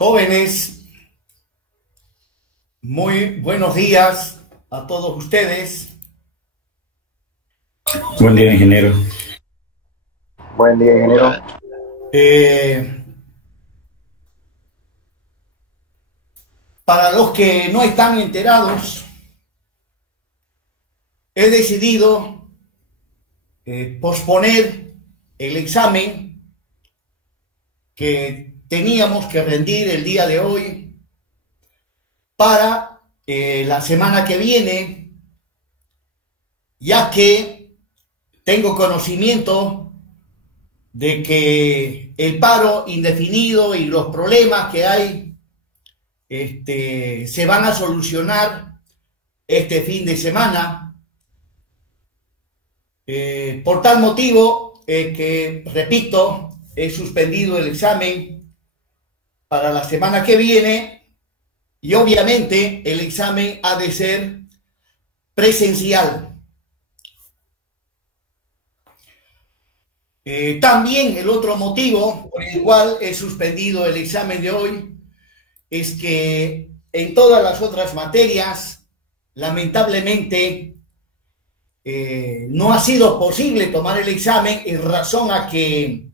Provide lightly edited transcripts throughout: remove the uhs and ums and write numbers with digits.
Jóvenes, muy buenos días a todos ustedes. Buen día, ingeniero. Buen día, ingeniero. Para los que no están enterados, he decidido posponer el examen que teníamos que rendir el día de hoy para la semana que viene, ya que tengo conocimiento de que el paro indefinido y los problemas que hay se van a solucionar este fin de semana. Por tal motivo, que repito, he suspendido el examen para la semana que viene y obviamente el examen ha de ser presencial. También el otro motivo por el cual he suspendido el examen de hoy es que en todas las otras materias, lamentablemente, no ha sido posible tomar el examen en razón a que,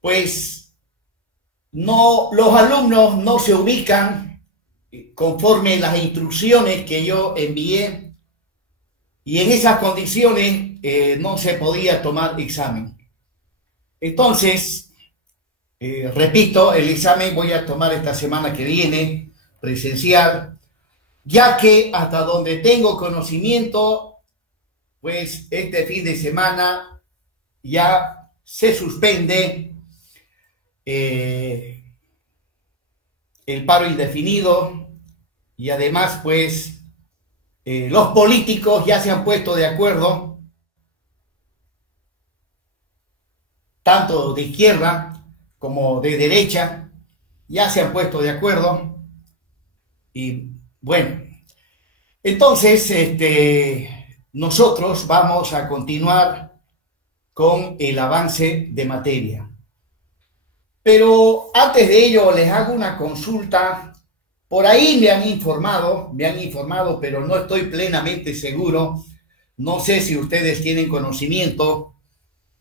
pues, no, los alumnos no se ubican conforme las instrucciones que yo envié, y en esas condiciones no se podía tomar examen. Entonces, repito, el examen voy a tomar esta semana que viene, presencial, ya que hasta donde tengo conocimiento, pues este fin de semana ya se suspende el paro indefinido, y además pues los políticos ya se han puesto de acuerdo, tanto de izquierda como de derecha, ya se han puesto de acuerdo. Y bueno, entonces nosotros vamos a continuar con el avance de materia. Pero antes de ello les hago una consulta. Por ahí me han informado, pero no estoy plenamente seguro. No sé si ustedes tienen conocimiento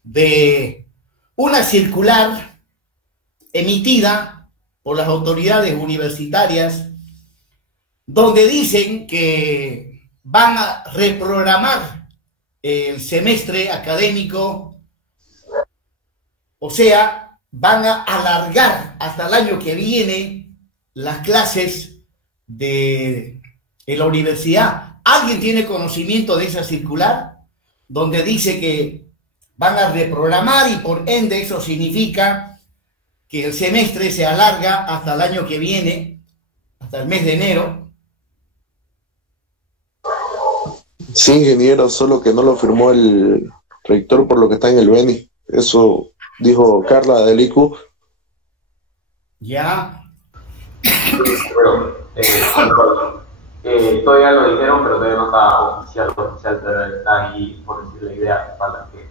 de una circular emitida por las autoridades universitarias donde dicen que van a reprogramar el semestre académico, o sea, van a alargar hasta el año que viene las clases de la universidad. ¿Alguien tiene conocimiento de esa circular donde dice que van a reprogramar y por ende eso significa que el semestre se alarga hasta el año que viene, hasta el mes de enero? Sí, ingeniero, solo que no lo firmó el rector por lo que está en el Beni. Eso dijo Carla del IQ. Ya. Bueno, todavía lo dijeron, pero todavía no está oficial, pero está ahí por decir la idea para que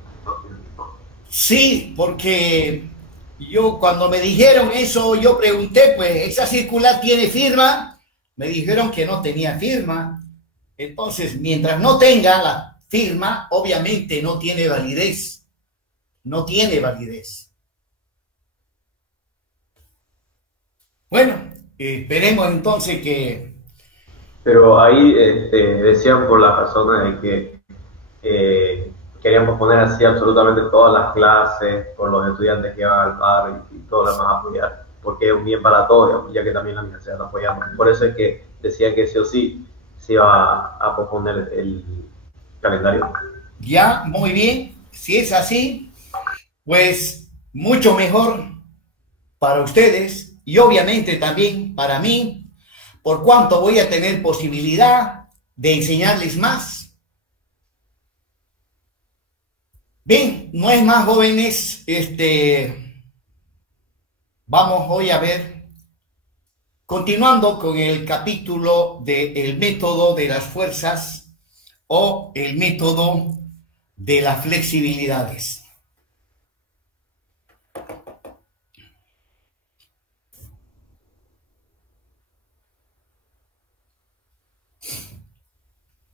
Sí, porque yo cuando me dijeron eso, yo pregunté, pues, ¿esa circular tiene firma? Me dijeron que no tenía firma. Entonces, mientras no tenga la firma, obviamente no tiene validez. No tiene validez. Bueno, esperemos entonces que... Pero ahí decían por la persona de que querían posponer así absolutamente todas las clases por los estudiantes que van al paro y todo lo demás a apoyar, porque es un bien para todos, ya que también la universidad está apoyando. Por eso es que decían que sí o sí se iba a posponer el calendario. Ya, muy bien. Si es así, pues mucho mejor para ustedes y obviamente también para mí, por cuanto voy a tener posibilidad de enseñarles más. Bien, no es más, jóvenes, vamos hoy a ver, continuando con el capítulo del método de las fuerzas o el método de las flexibilidades.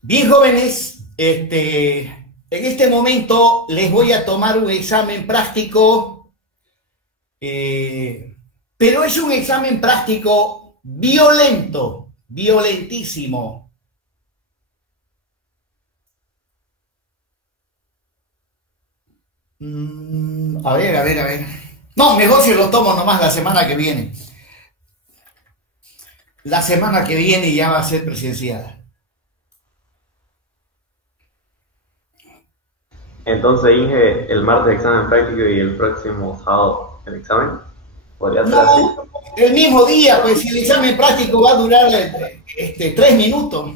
Bien, jóvenes, en este momento les voy a tomar un examen práctico, pero es un examen práctico violento, violentísimo. A ver. No, mejor si lo tomo nomás la semana que viene. La semana que viene ya va a ser presencial. Entonces, Inge, el martes examen práctico y el próximo sábado el examen. ¿Podría ser así? El mismo día, pues si el examen práctico va a durar 3 minutos.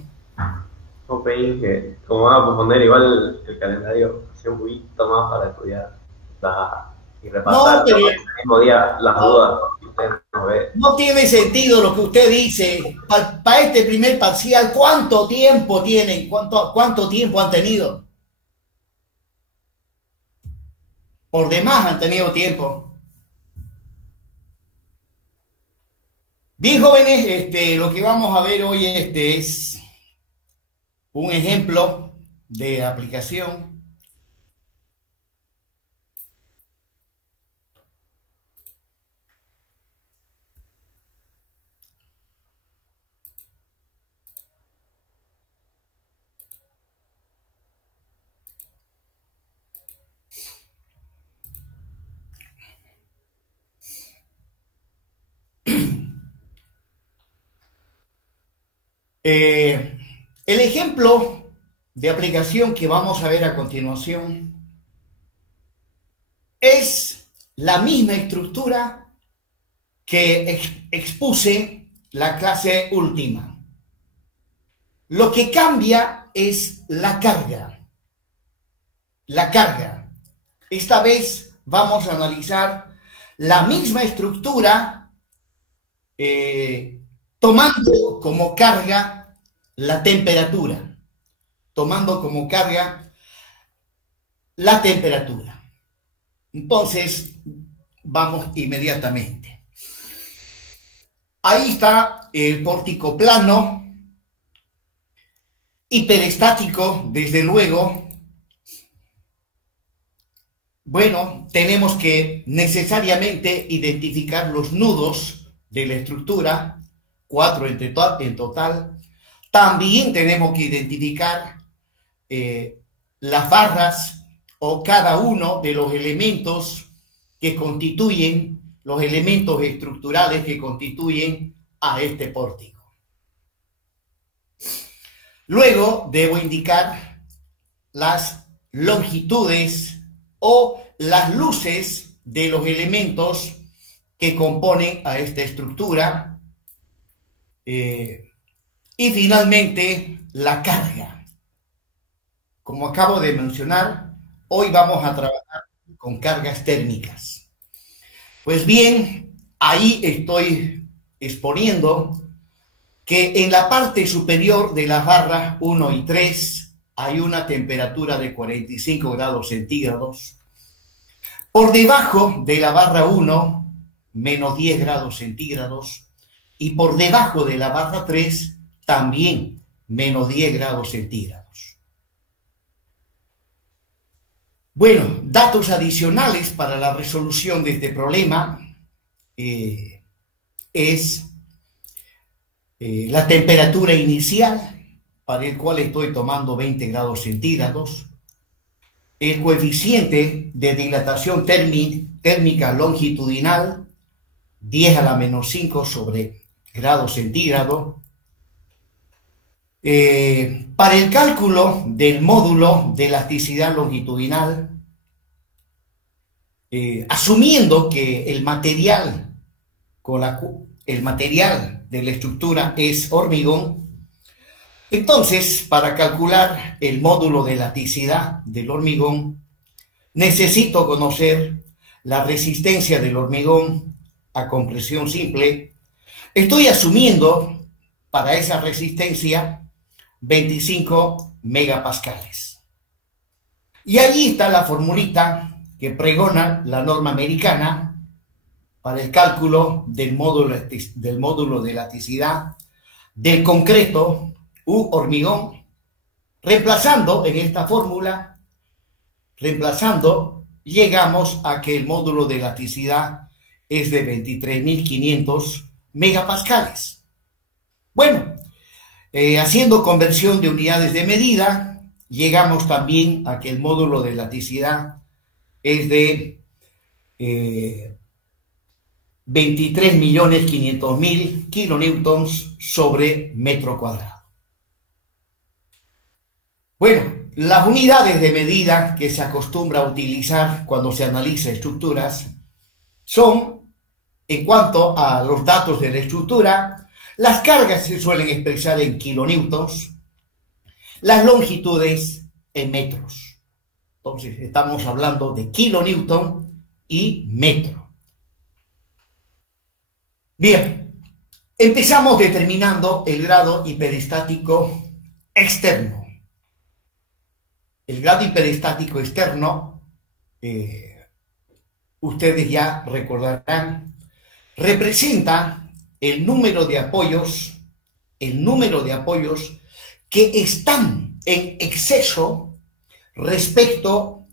No, Inge, como van a posponer igual el calendario, así un poquito más para estudiar y repasar No, pero el mismo día las dudas que usted no ve. no tiene sentido lo que usted dice. Para este primer parcial, ¿cuánto tiempo tienen? ¿Cuánto tiempo han tenido? Por demás han tenido tiempo. Bien, jóvenes, lo que vamos a ver hoy es un ejemplo de aplicación. El ejemplo de aplicación que vamos a ver a continuación es la misma estructura que expuse la clase última. Lo que cambia es la carga. La carga. Esta vez vamos a analizar la misma estructura tomando como carga la temperatura. Tomando como carga la temperatura. Entonces, vamos inmediatamente. Ahí está el pórtico plano, hiperestático, desde luego. Bueno, tenemos que necesariamente identificar los nudos de la estructura, 4 en total. También tenemos que identificar las barras o cada uno de los elementos que constituyen, los elementos estructurales que constituyen a este pórtico. Luego debo indicar las longitudes o las luces de los elementos que componen a esta estructura. Y finalmente, la carga. Como acabo de mencionar, hoy vamos a trabajar con cargas térmicas. Pues bien, ahí estoy exponiendo que en la parte superior de las barras 1 y 3 hay una temperatura de 45 grados centígrados. Por debajo de la barra 1, menos 10 grados centígrados. Y por debajo de la barra 3, también menos 10 grados centígrados. Bueno, datos adicionales para la resolución de este problema es la temperatura inicial, para el cual estoy tomando 20 grados centígrados, el coeficiente de dilatación térmica longitudinal, 10 a la menos 5 sobre grados centígrados. Para el cálculo del módulo de elasticidad longitudinal, asumiendo que el material de la estructura es hormigón, entonces para calcular el módulo de elasticidad del hormigón necesito conocer la resistencia del hormigón a compresión simple. Estoy asumiendo para esa resistencia 25 megapascales. Y allí está la formulita que pregona la norma americana para el cálculo del módulo de elasticidad del concreto u hormigón, reemplazando en esta fórmula, llegamos a que el módulo de elasticidad es de 23.500 megapascales. Bueno, haciendo conversión de unidades de medida, llegamos también a que el módulo de elasticidad es de 23.500.000 kilonewtons sobre metro cuadrado. Bueno, las unidades de medida que se acostumbra a utilizar cuando se analiza estructuras son, en cuanto a los datos de la estructura, las cargas se suelen expresar en kilonewtons, las longitudes en metros. Entonces, estamos hablando de kilonewton y metro. Bien, empezamos determinando el grado hiperestático externo. El grado hiperestático externo, ustedes ya recordarán, representa el número de apoyos que están en exceso respecto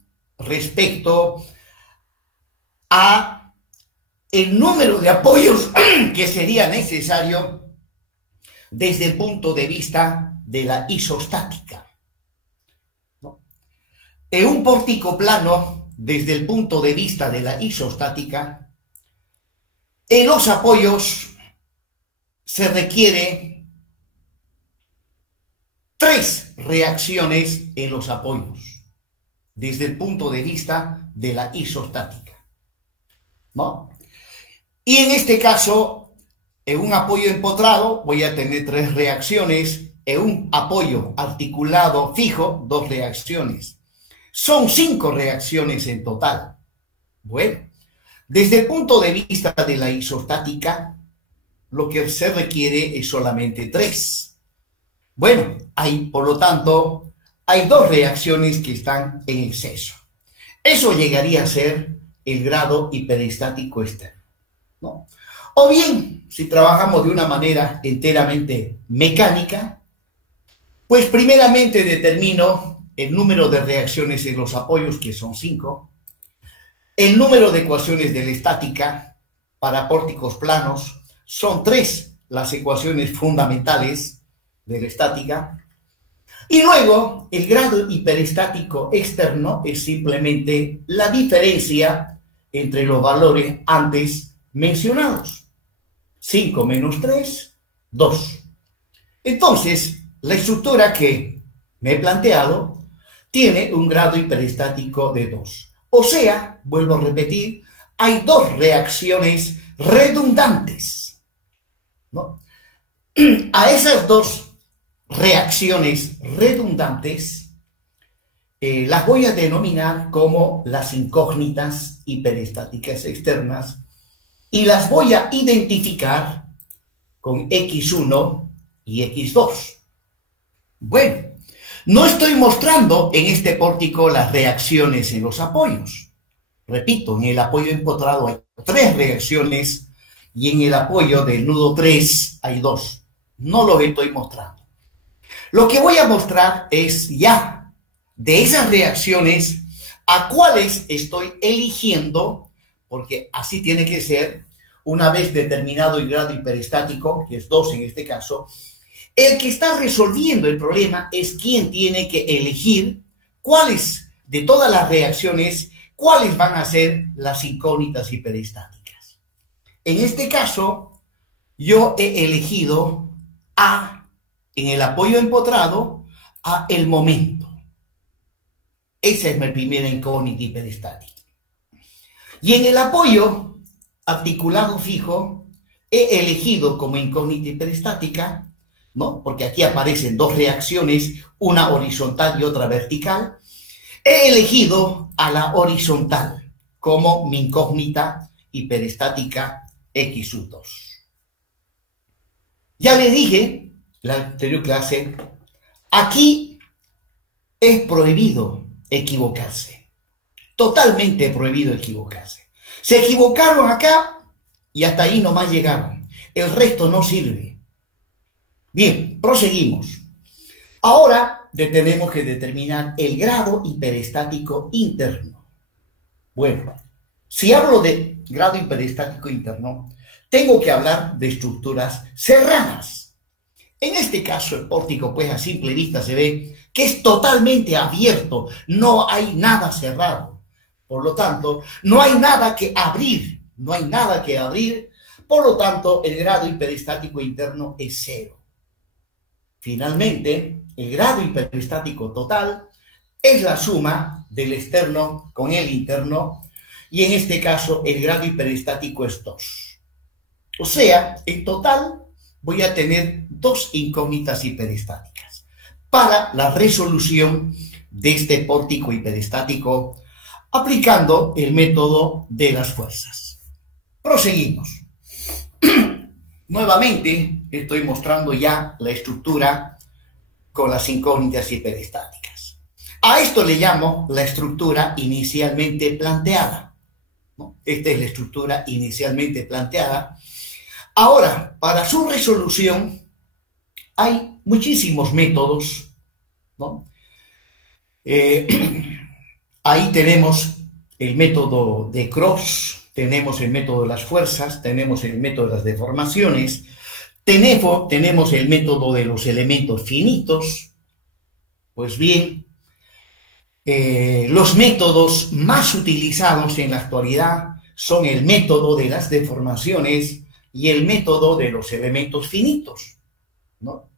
a el número de apoyos que sería necesario desde el punto de vista de la isostática. En un pórtico plano, desde el punto de vista de la isostática, en los apoyos se requiere 3 reacciones en los apoyos, desde el punto de vista de la isostática, ¿no? Y en este caso, en un apoyo empotrado voy a tener 3 reacciones, en un apoyo articulado fijo, 2 reacciones. Son 5 reacciones en total. Bueno, desde el punto de vista de la isostática, lo que se requiere es solamente 3. Bueno, por lo tanto, hay 2 reacciones que están en exceso. Eso llegaría a ser el grado hiperestático externo, ¿no? O bien, si trabajamos de una manera enteramente mecánica, pues primeramente determino el número de reacciones en los apoyos, que son 5, el número de ecuaciones de la estática para pórticos planos, son 3 las ecuaciones fundamentales de la estática, y luego el grado hiperestático externo es simplemente la diferencia entre los valores antes mencionados. 5 menos 3, 2. Entonces, la estructura que me he planteado tiene un grado hiperestático de 2. O sea, vuelvo a repetir, hay 2 reacciones redundantes, ¿no? A esas 2 reacciones redundantes las voy a denominar como las incógnitas hiperestáticas externas y las voy a identificar con X1 y X2. Bueno, no estoy mostrando en este pórtico las reacciones en los apoyos. Repito, en el apoyo empotrado hay 3 reacciones y en el apoyo del nudo 3 hay 2. No los estoy mostrando. Lo que voy a mostrar es ya de esas reacciones a cuáles estoy eligiendo, porque así tiene que ser, una vez determinado el grado hiperestático, que es 2 en este caso. El que está resolviendo el problema es quien tiene que elegir cuáles de todas las reacciones, cuáles van a ser las incógnitas hiperestáticas. En este caso, yo he elegido A, en el apoyo empotrado, a el momento. Esa es mi primera incógnita hiperestática. Y en el apoyo articulado fijo, he elegido como incógnita hiperestática, ¿no? Porque aquí aparecen 2 reacciones, una horizontal y otra vertical. He elegido a la horizontal como mi incógnita hiperestática X2. Ya le dije, la anterior clase, aquí es prohibido equivocarse. Totalmente prohibido equivocarse. Se equivocaron acá y hasta ahí nomás llegaron. El resto no sirve. Bien, proseguimos. Ahora tenemos que determinar el grado hiperestático interno. Bueno, si hablo de grado hiperestático interno, tengo que hablar de estructuras cerradas. En este caso, el pórtico, pues a simple vista se ve que es totalmente abierto, no hay nada cerrado. Por lo tanto, no hay nada que abrir, por lo tanto, el grado hiperestático interno es 0. Finalmente, el grado hiperestático total es la suma del externo con el interno, y en este caso el grado hiperestático es 2. O sea, en total voy a tener 2 incógnitas hiperestáticas para la resolución de este pórtico hiperestático aplicando el método de las fuerzas. Proseguimos. Nuevamente estoy mostrando ya la estructura con las incógnitas hiperestáticas. A esto le llamo la estructura inicialmente planteada, ¿no? Esta es la estructura inicialmente planteada. Ahora, para su resolución, hay muchísimos métodos, ¿no? Ahí tenemos el método de Cross, tenemos el método de las fuerzas, tenemos el método de las deformaciones, tenemos el método de los elementos finitos. Pues bien, los métodos más utilizados en la actualidad son el método de las deformaciones y el método de los elementos finitos, ¿no?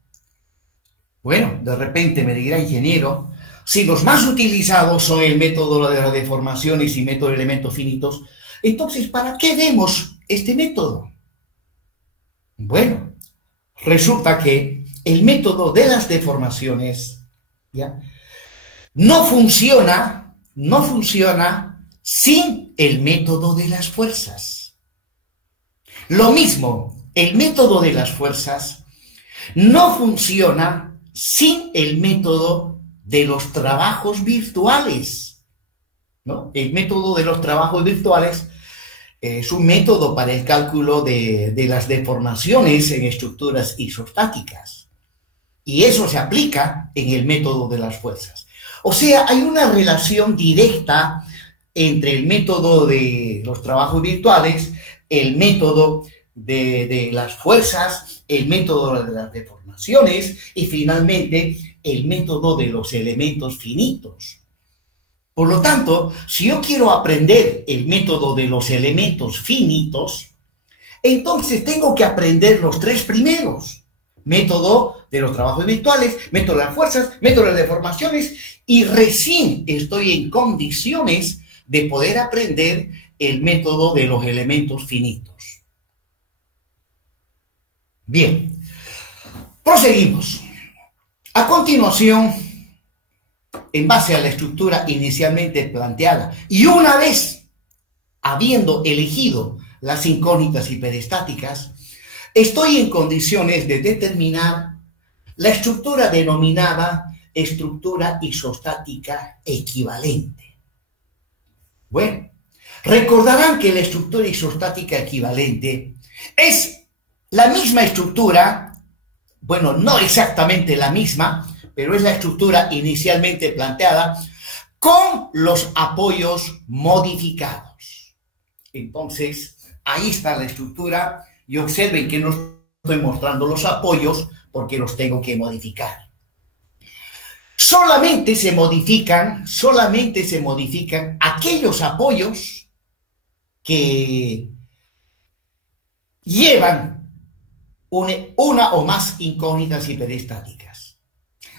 Bueno, de repente me dirá, ingeniero, si los más utilizados son el método de las deformaciones y método de elementos finitos, entonces, ¿para qué vemos este método? Bueno, resulta que el método de las deformaciones, ¿ya?, no funciona sin el método de las fuerzas. Lo mismo, el método de las fuerzas no funciona sin el método de los trabajos virtuales, ¿no? El método de los trabajos virtuales es un método para el cálculo de las deformaciones en estructuras isostáticas. Y eso se aplica en el método de las fuerzas. O sea, hay una relación directa entre el método de los trabajos virtuales, el método de las fuerzas, el método de las deformaciones y finalmente el método de los elementos finitos. Por lo tanto, si yo quiero aprender el método de los elementos finitos, entonces tengo que aprender los tres primeros. Método de los trabajos virtuales, método de las fuerzas, método de las deformaciones, y recién estoy en condiciones de poder aprender el método de los elementos finitos. Bien, proseguimos. A continuación, en base a la estructura inicialmente planteada, y una vez habiendo elegido las incógnitas hiperestáticas, estoy en condiciones de determinar la estructura denominada estructura isostática equivalente. Bueno, recordarán que la estructura isostática equivalente es la misma estructura, bueno, no exactamente la misma, pero es la estructura inicialmente planteada con los apoyos modificados. Entonces, ahí está la estructura y observen que no estoy mostrando los apoyos porque los tengo que modificar. Solamente se modifican aquellos apoyos que llevan una o más incógnitas hiperestáticas.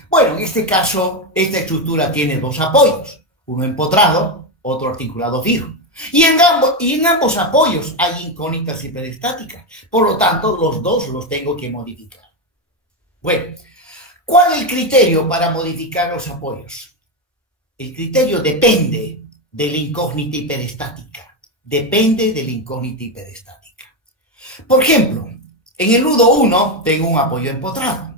Bueno, en este caso, esta estructura tiene dos apoyos, uno empotrado, otro articulado fijo. Y en ambos apoyos hay incógnitas hiperestáticas. Por lo tanto, los dos los tengo que modificar. Bueno, ¿cuál es el criterio para modificar los apoyos? El criterio depende de la incógnita hiperestática. Depende de la incógnita hiperestática. Por ejemplo, en el nudo 1 tengo un apoyo empotrado.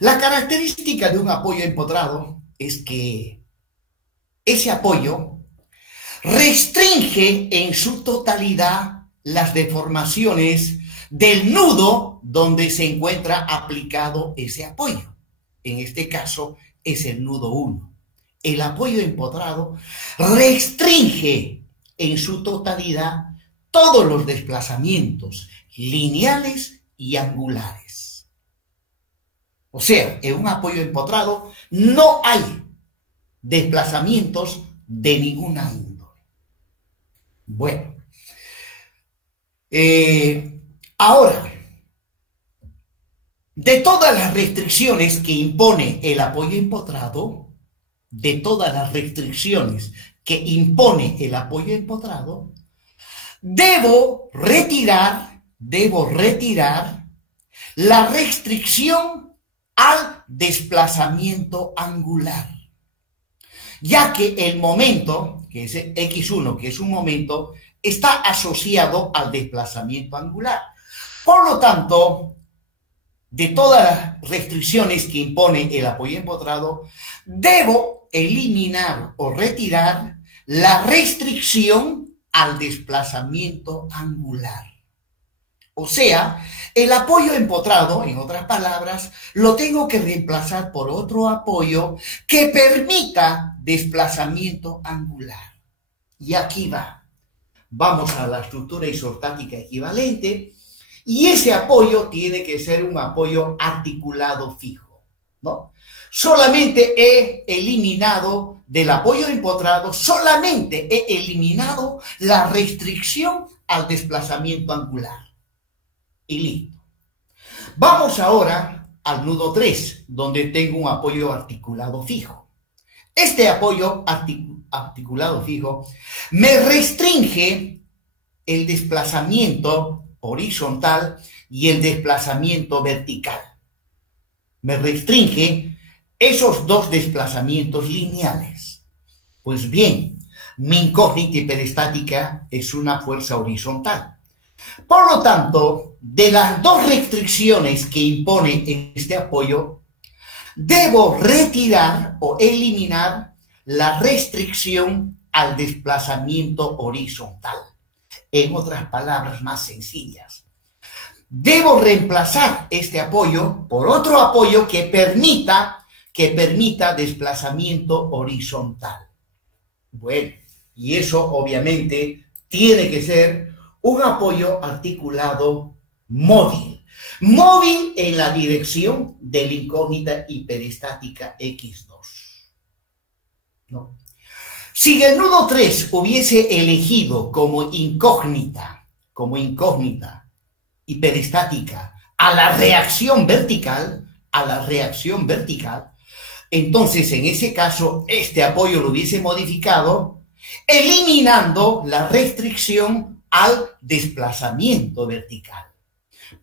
La característica de un apoyo empotrado es que ese apoyo restringe en su totalidad las deformaciones del nudo donde se encuentra aplicado ese apoyo. En este caso es el nudo 1. El apoyo empotrado restringe en su totalidad todos los desplazamientos lineales y angulares. O sea, en un apoyo empotrado no hay desplazamientos de ninguna índole. Bueno, ahora, de todas las restricciones que impone el apoyo empotrado, debo retirar la restricción al desplazamiento angular, ya que el momento, que es x1, que es un momento, está asociado al desplazamiento angular. Por lo tanto, de todas las restricciones que impone el apoyo empotrado, debo eliminar o retirar la restricción al desplazamiento angular. O sea, el apoyo empotrado, en otras palabras, lo tengo que reemplazar por otro apoyo que permita desplazamiento angular. Y aquí va. Vamos a la estructura isostática equivalente y ese apoyo tiene que ser un apoyo articulado fijo, ¿no? Solamente he eliminado del apoyo empotrado, solamente he eliminado la restricción al desplazamiento angular. Y listo. Vamos ahora al nudo 3, donde tengo un apoyo articulado fijo. Este apoyo articulado fijo me restringe el desplazamiento horizontal y el desplazamiento vertical. Me restringe esos dos desplazamientos lineales. Pues bien, mi incógnita hiperestática es una fuerza horizontal. Por lo tanto, de las dos restricciones que impone este apoyo, debo retirar o eliminar la restricción al desplazamiento horizontal. En otras palabras más sencillas, debo reemplazar este apoyo por otro apoyo que permita desplazamiento horizontal. Bueno, y eso obviamente tiene que ser un apoyo articulado móvil. Móvil en la dirección de la incógnita hiperestática X2. ¿No? Si el nudo 3 hubiese elegido como incógnita hiperestática a la reacción vertical, entonces en ese caso este apoyo lo hubiese modificado eliminando la restricción al desplazamiento vertical.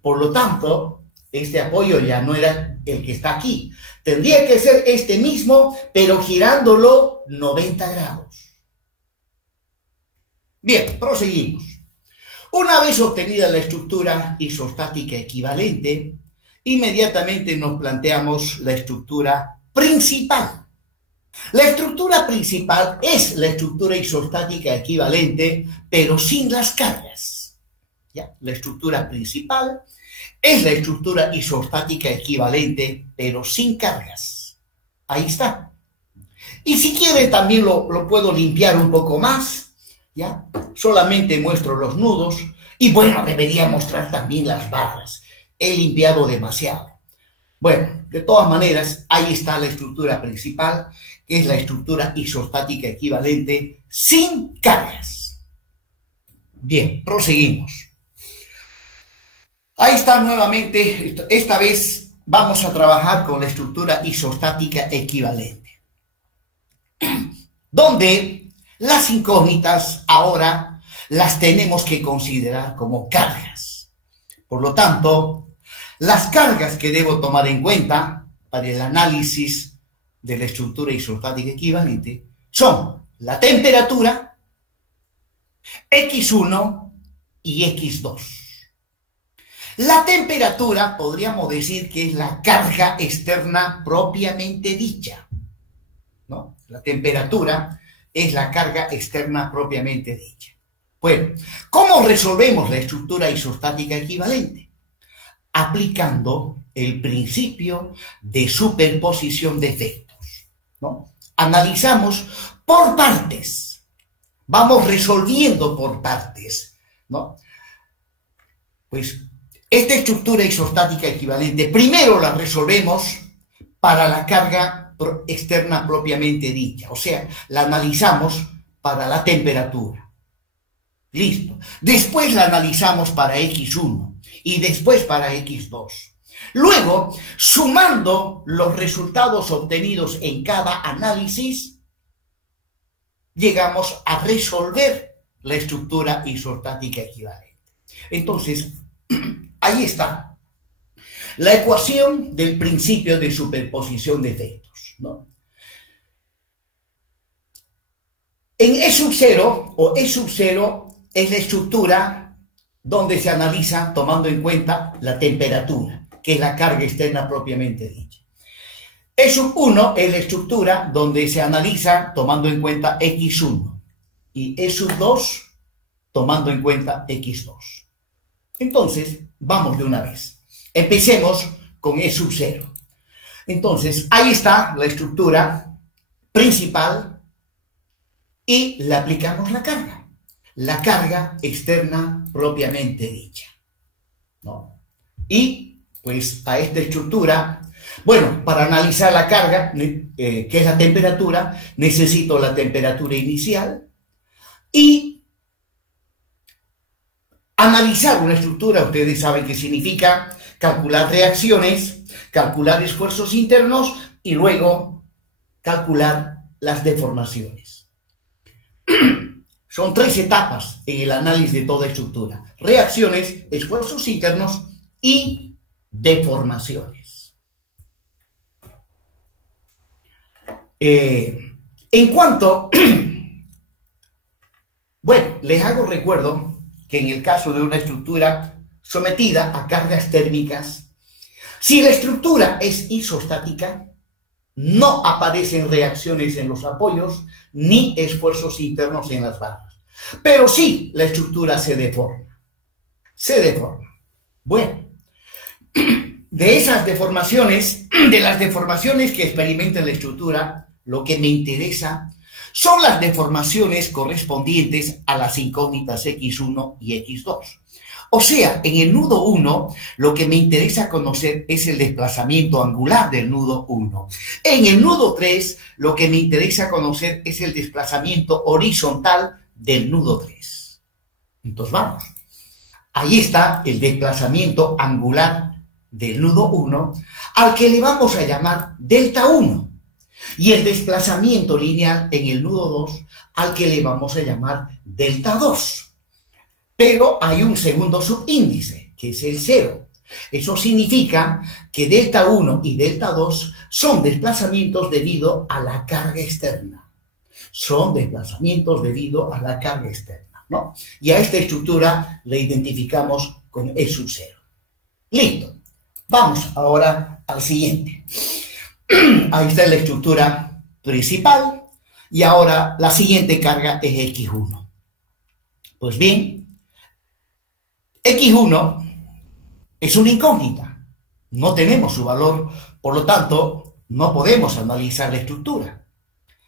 Por lo tanto, este apoyo ya no era el que está aquí. Tendría que ser este mismo, pero girándolo 90 grados. Bien, proseguimos. Una vez obtenida la estructura isostática equivalente, inmediatamente nos planteamos la estructura principal. La estructura principal es la estructura isostática equivalente, pero sin las cargas. ¿Ya? La estructura principal es la estructura isostática equivalente, pero sin cargas. Ahí está. Y si quiere también lo puedo limpiar un poco más, ¿ya? Solamente muestro los nudos y bueno, debería mostrar también las barras. He limpiado demasiado. Bueno, de todas maneras, ahí está la estructura principal, que es la estructura isostática equivalente sin cargas. Bien, proseguimos. Ahí está nuevamente, esta vez vamos a trabajar con la estructura isostática equivalente, donde las incógnitas ahora las tenemos que considerar como cargas. Por lo tanto, las cargas que debo tomar en cuenta para el análisis de la estructura isostática equivalente son la temperatura, X1 y X2. La temperatura podríamos decir que es la carga externa propiamente dicha, ¿no? La temperatura es la carga externa propiamente dicha. Bueno, ¿cómo resolvemos la estructura isostática equivalente? Aplicando el principio de superposición de efectos, ¿no? Analizamos por partes, vamos resolviendo por partes, ¿no? Pues esta estructura isostática equivalente, primero la resolvemos para la carga externa propiamente dicha, o sea, la analizamos para la temperatura. Listo. Después la analizamos para X1 y después para X2. Luego, sumando los resultados obtenidos en cada análisis, llegamos a resolver la estructura isostática equivalente. Entonces, ahí está la ecuación del principio de superposición de efectos, ¿no? En E sub 0 o E sub 0 es la estructura donde se analiza tomando en cuenta la temperatura, que es la carga externa propiamente dicha. E sub 1 es la estructura donde se analiza tomando en cuenta X1 y E sub 2 tomando en cuenta X2. Entonces, vamos de una vez. Empecemos con E sub 0. Entonces, ahí está la estructura principal y le aplicamos la carga externa propiamente dicha, ¿no? Y pues a esta estructura, bueno, para analizar la carga, que es la temperatura, necesito la temperatura inicial y analizar una estructura, ustedes saben qué significa calcular reacciones, calcular esfuerzos internos y luego calcular las deformaciones. Son 3 etapas en el análisis de toda estructura: reacciones, esfuerzos internos y deformaciones. En cuanto, bueno, les hago recuerdo que en el caso de una estructura sometida a cargas térmicas, si la estructura es isostática, no aparecen reacciones en los apoyos ni esfuerzos internos en las barras. Pero sí, la estructura se deforma. Se deforma. Bueno, de esas deformaciones, de las deformaciones que experimenta la estructura, lo que me interesa son las deformaciones correspondientes a las incógnitas X1 y X2. O sea, en el nudo 1, lo que me interesa conocer es el desplazamiento angular del nudo 1. En el nudo 3, lo que me interesa conocer es el desplazamiento horizontal del nudo 3. Entonces, vamos. Ahí está el desplazamiento angular del nudo 1, al que le vamos a llamar delta 1. Y el desplazamiento lineal en el nudo 2, al que le vamos a llamar delta 2. Pero hay un segundo subíndice, que es el 0. Eso significa que delta 1 y delta 2 son desplazamientos debido a la carga externa. Son desplazamientos debido a la carga externa, ¿no? Y a esta estructura la identificamos con E sub 0. Listo. Vamos ahora al siguiente. Ahí está la estructura principal y ahora la siguiente carga es X1. Pues bien, X1 es una incógnita, no tenemos su valor, por lo tanto, no podemos analizar la estructura.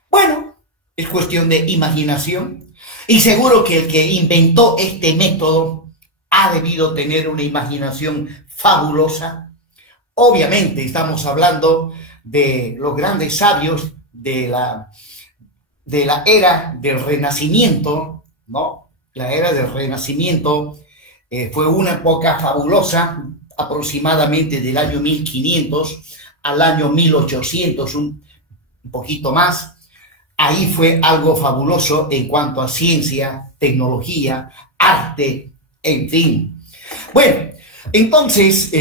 Bueno, es cuestión de imaginación y seguro que el que inventó este método ha debido tener una imaginación fabulosa. Obviamente estamos hablando de los grandes sabios de la era del Renacimiento, ¿no? La era del Renacimiento fue una época fabulosa, aproximadamente del año 1500 al año 1800, un poquito más. Ahí fue algo fabuloso en cuanto a ciencia, tecnología, arte, en fin. Bueno, entonces,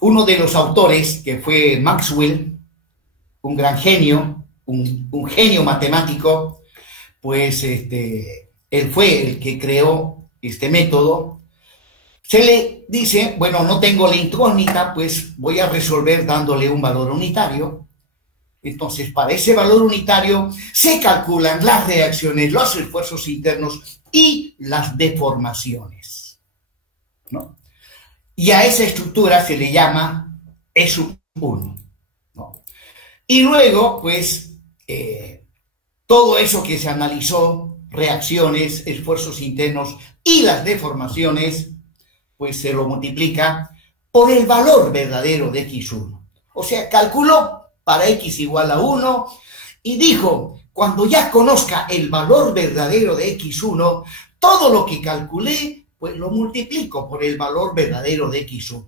uno de los autores, que fue Maxwell, un gran genio, un genio matemático, pues él fue el que creó este método. Se le dice, bueno, no tengo la incógnita, pues voy a resolver dándole un valor unitario. Entonces, para ese valor unitario se calculan las reacciones, los esfuerzos internos y las deformaciones, ¿no? Y a esa estructura se le llama E sub 1, ¿no? Y luego, pues, todo eso que se analizó, reacciones, esfuerzos internos y las deformaciones, pues se lo multiplica por el valor verdadero de X1. O sea, calculó para X igual a 1 y dijo, cuando ya conozca el valor verdadero de X1, todo lo que calculé, pues lo multiplico por el valor verdadero de X1,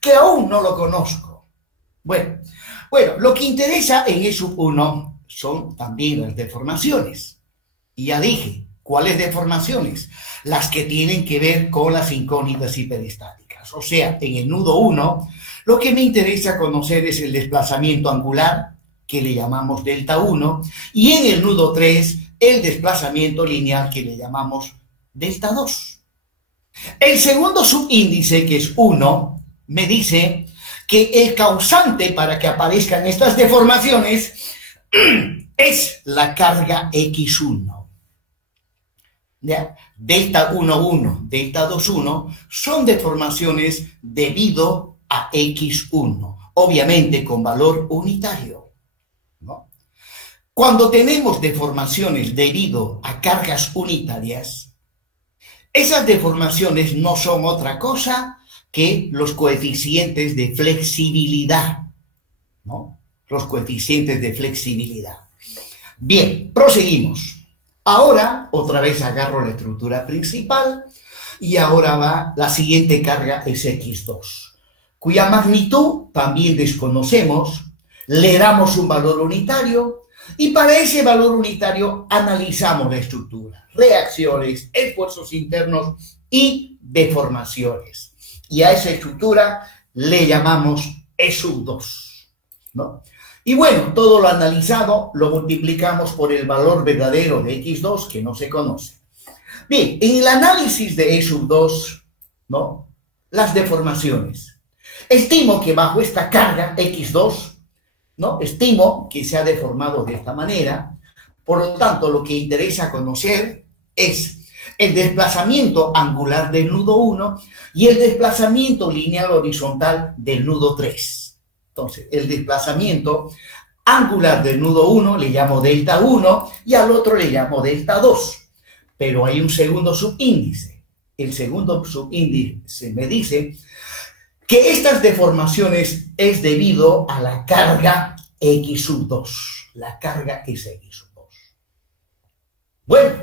que aún no lo conozco. Bueno, lo que interesa en E sub 1 son también las deformaciones. Y ya dije, ¿cuáles deformaciones? Las que tienen que ver con las incógnitas hiperestáticas. O sea, en el nudo 1, lo que me interesa conocer es el desplazamiento angular, que le llamamos delta 1, y en el nudo 3, el desplazamiento lineal, que le llamamos delta 2. El segundo subíndice, que es 1, me dice que el causante para que aparezcan estas deformaciones es la carga X1. ¿ya? Delta 1, 1, delta 2, 1 son deformaciones debido a X1, obviamente con valor unitario, ¿no? Cuando tenemos deformaciones debido a cargas unitarias, esas deformaciones no son otra cosa que los coeficientes de flexibilidad, ¿no? Los coeficientes de flexibilidad. Bien, proseguimos. Ahora, otra vez agarro la estructura principal y ahora va la siguiente carga, es X2, cuya magnitud también desconocemos, le damos un valor unitario y para ese valor unitario analizamos la estructura, reacciones, esfuerzos internos y deformaciones. Y a esa estructura le llamamos E2, ¿no? Y bueno, todo lo analizado lo multiplicamos por el valor verdadero de X2 que no se conoce. Bien, en el análisis de E2, ¿no? Las deformaciones. Estimo que bajo esta carga X2, ¿no? Estimo que se ha deformado de esta manera. Por lo tanto, lo que interesa conocer es el desplazamiento angular del nudo 1 y el desplazamiento lineal horizontal del nudo 3. Entonces, el desplazamiento angular del nudo 1 le llamo delta 1 y al otro le llamo delta 2. Pero hay un segundo subíndice. El segundo subíndice me dice que estas deformaciones es debido a la carga X2. La carga es X2. Bueno,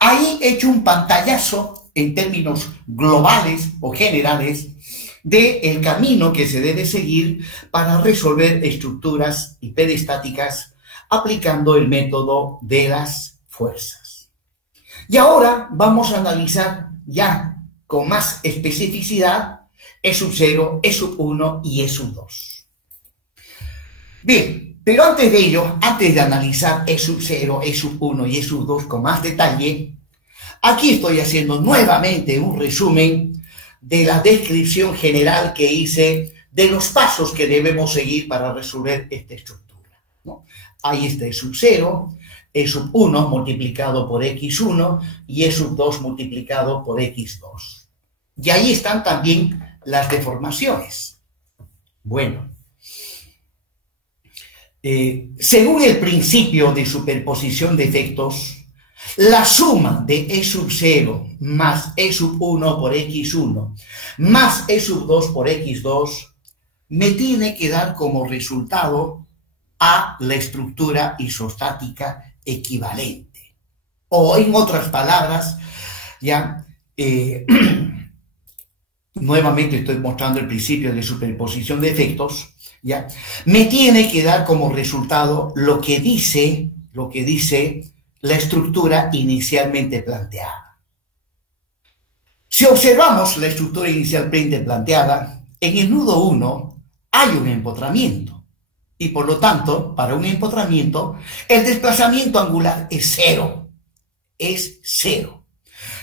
ahí he hecho un pantallazo en términos globales o generales del camino que se debe seguir para resolver estructuras hiperestáticas aplicando el método de las fuerzas. Y ahora vamos a analizar ya con más especificidad E0, E1 y E2. Bien, pero antes de ello, antes de analizar E0, E1 y E2 con más detalle, aquí estoy haciendo nuevamente un resumen de la descripción general que hice de los pasos que debemos seguir para resolver esta estructura, ¿no? Ahí está E0, E1 multiplicado por X1 y E2 multiplicado por X2. Y ahí están también las deformaciones. Bueno, según el principio de superposición de efectos, la suma de E0 más E1 por X1 más E2 por X2 me tiene que dar como resultado a la estructura isostática equivalente. O en otras palabras, ya nuevamente estoy mostrando el principio de superposición de efectos, ya me tiene que dar como resultado lo que dice la estructura inicialmente planteada. Si observamos la estructura inicialmente planteada, en el nudo 1 hay un empotramiento y por lo tanto, para un empotramiento, el desplazamiento angular es cero. Es cero.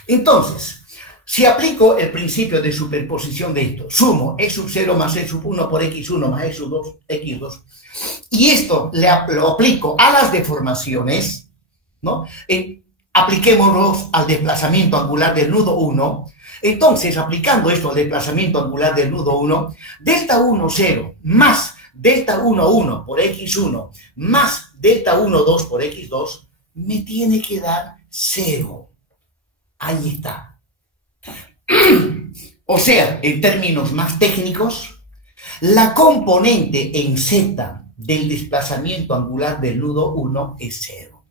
Entonces, si aplico el principio de superposición de esto, sumo E0 más E1 por X1 más E2, X2, y esto lo aplico a las deformaciones, ¿no? Apliquémoslo al desplazamiento angular del nudo 1. Entonces, aplicando esto al desplazamiento angular del nudo 1, delta 1, 0 más delta 1, 1 por X1 más delta 1, 2 por X2 me tiene que dar 0. Ahí está. O sea, en términos más técnicos, la componente en Z del desplazamiento angular del nudo 1 es 0.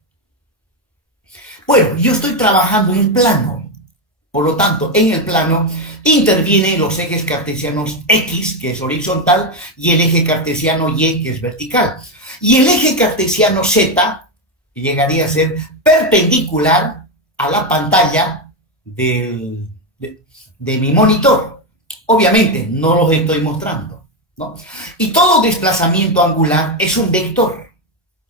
Bueno, yo estoy trabajando en el plano. Por lo tanto, en el plano intervienen los ejes cartesianos X, que es horizontal, y el eje cartesiano Y, que es vertical. Y el eje cartesiano Z llegaría a ser perpendicular a la pantalla de mi monitor. Obviamente, no los estoy mostrando, ¿no? Y todo desplazamiento angular es un vector.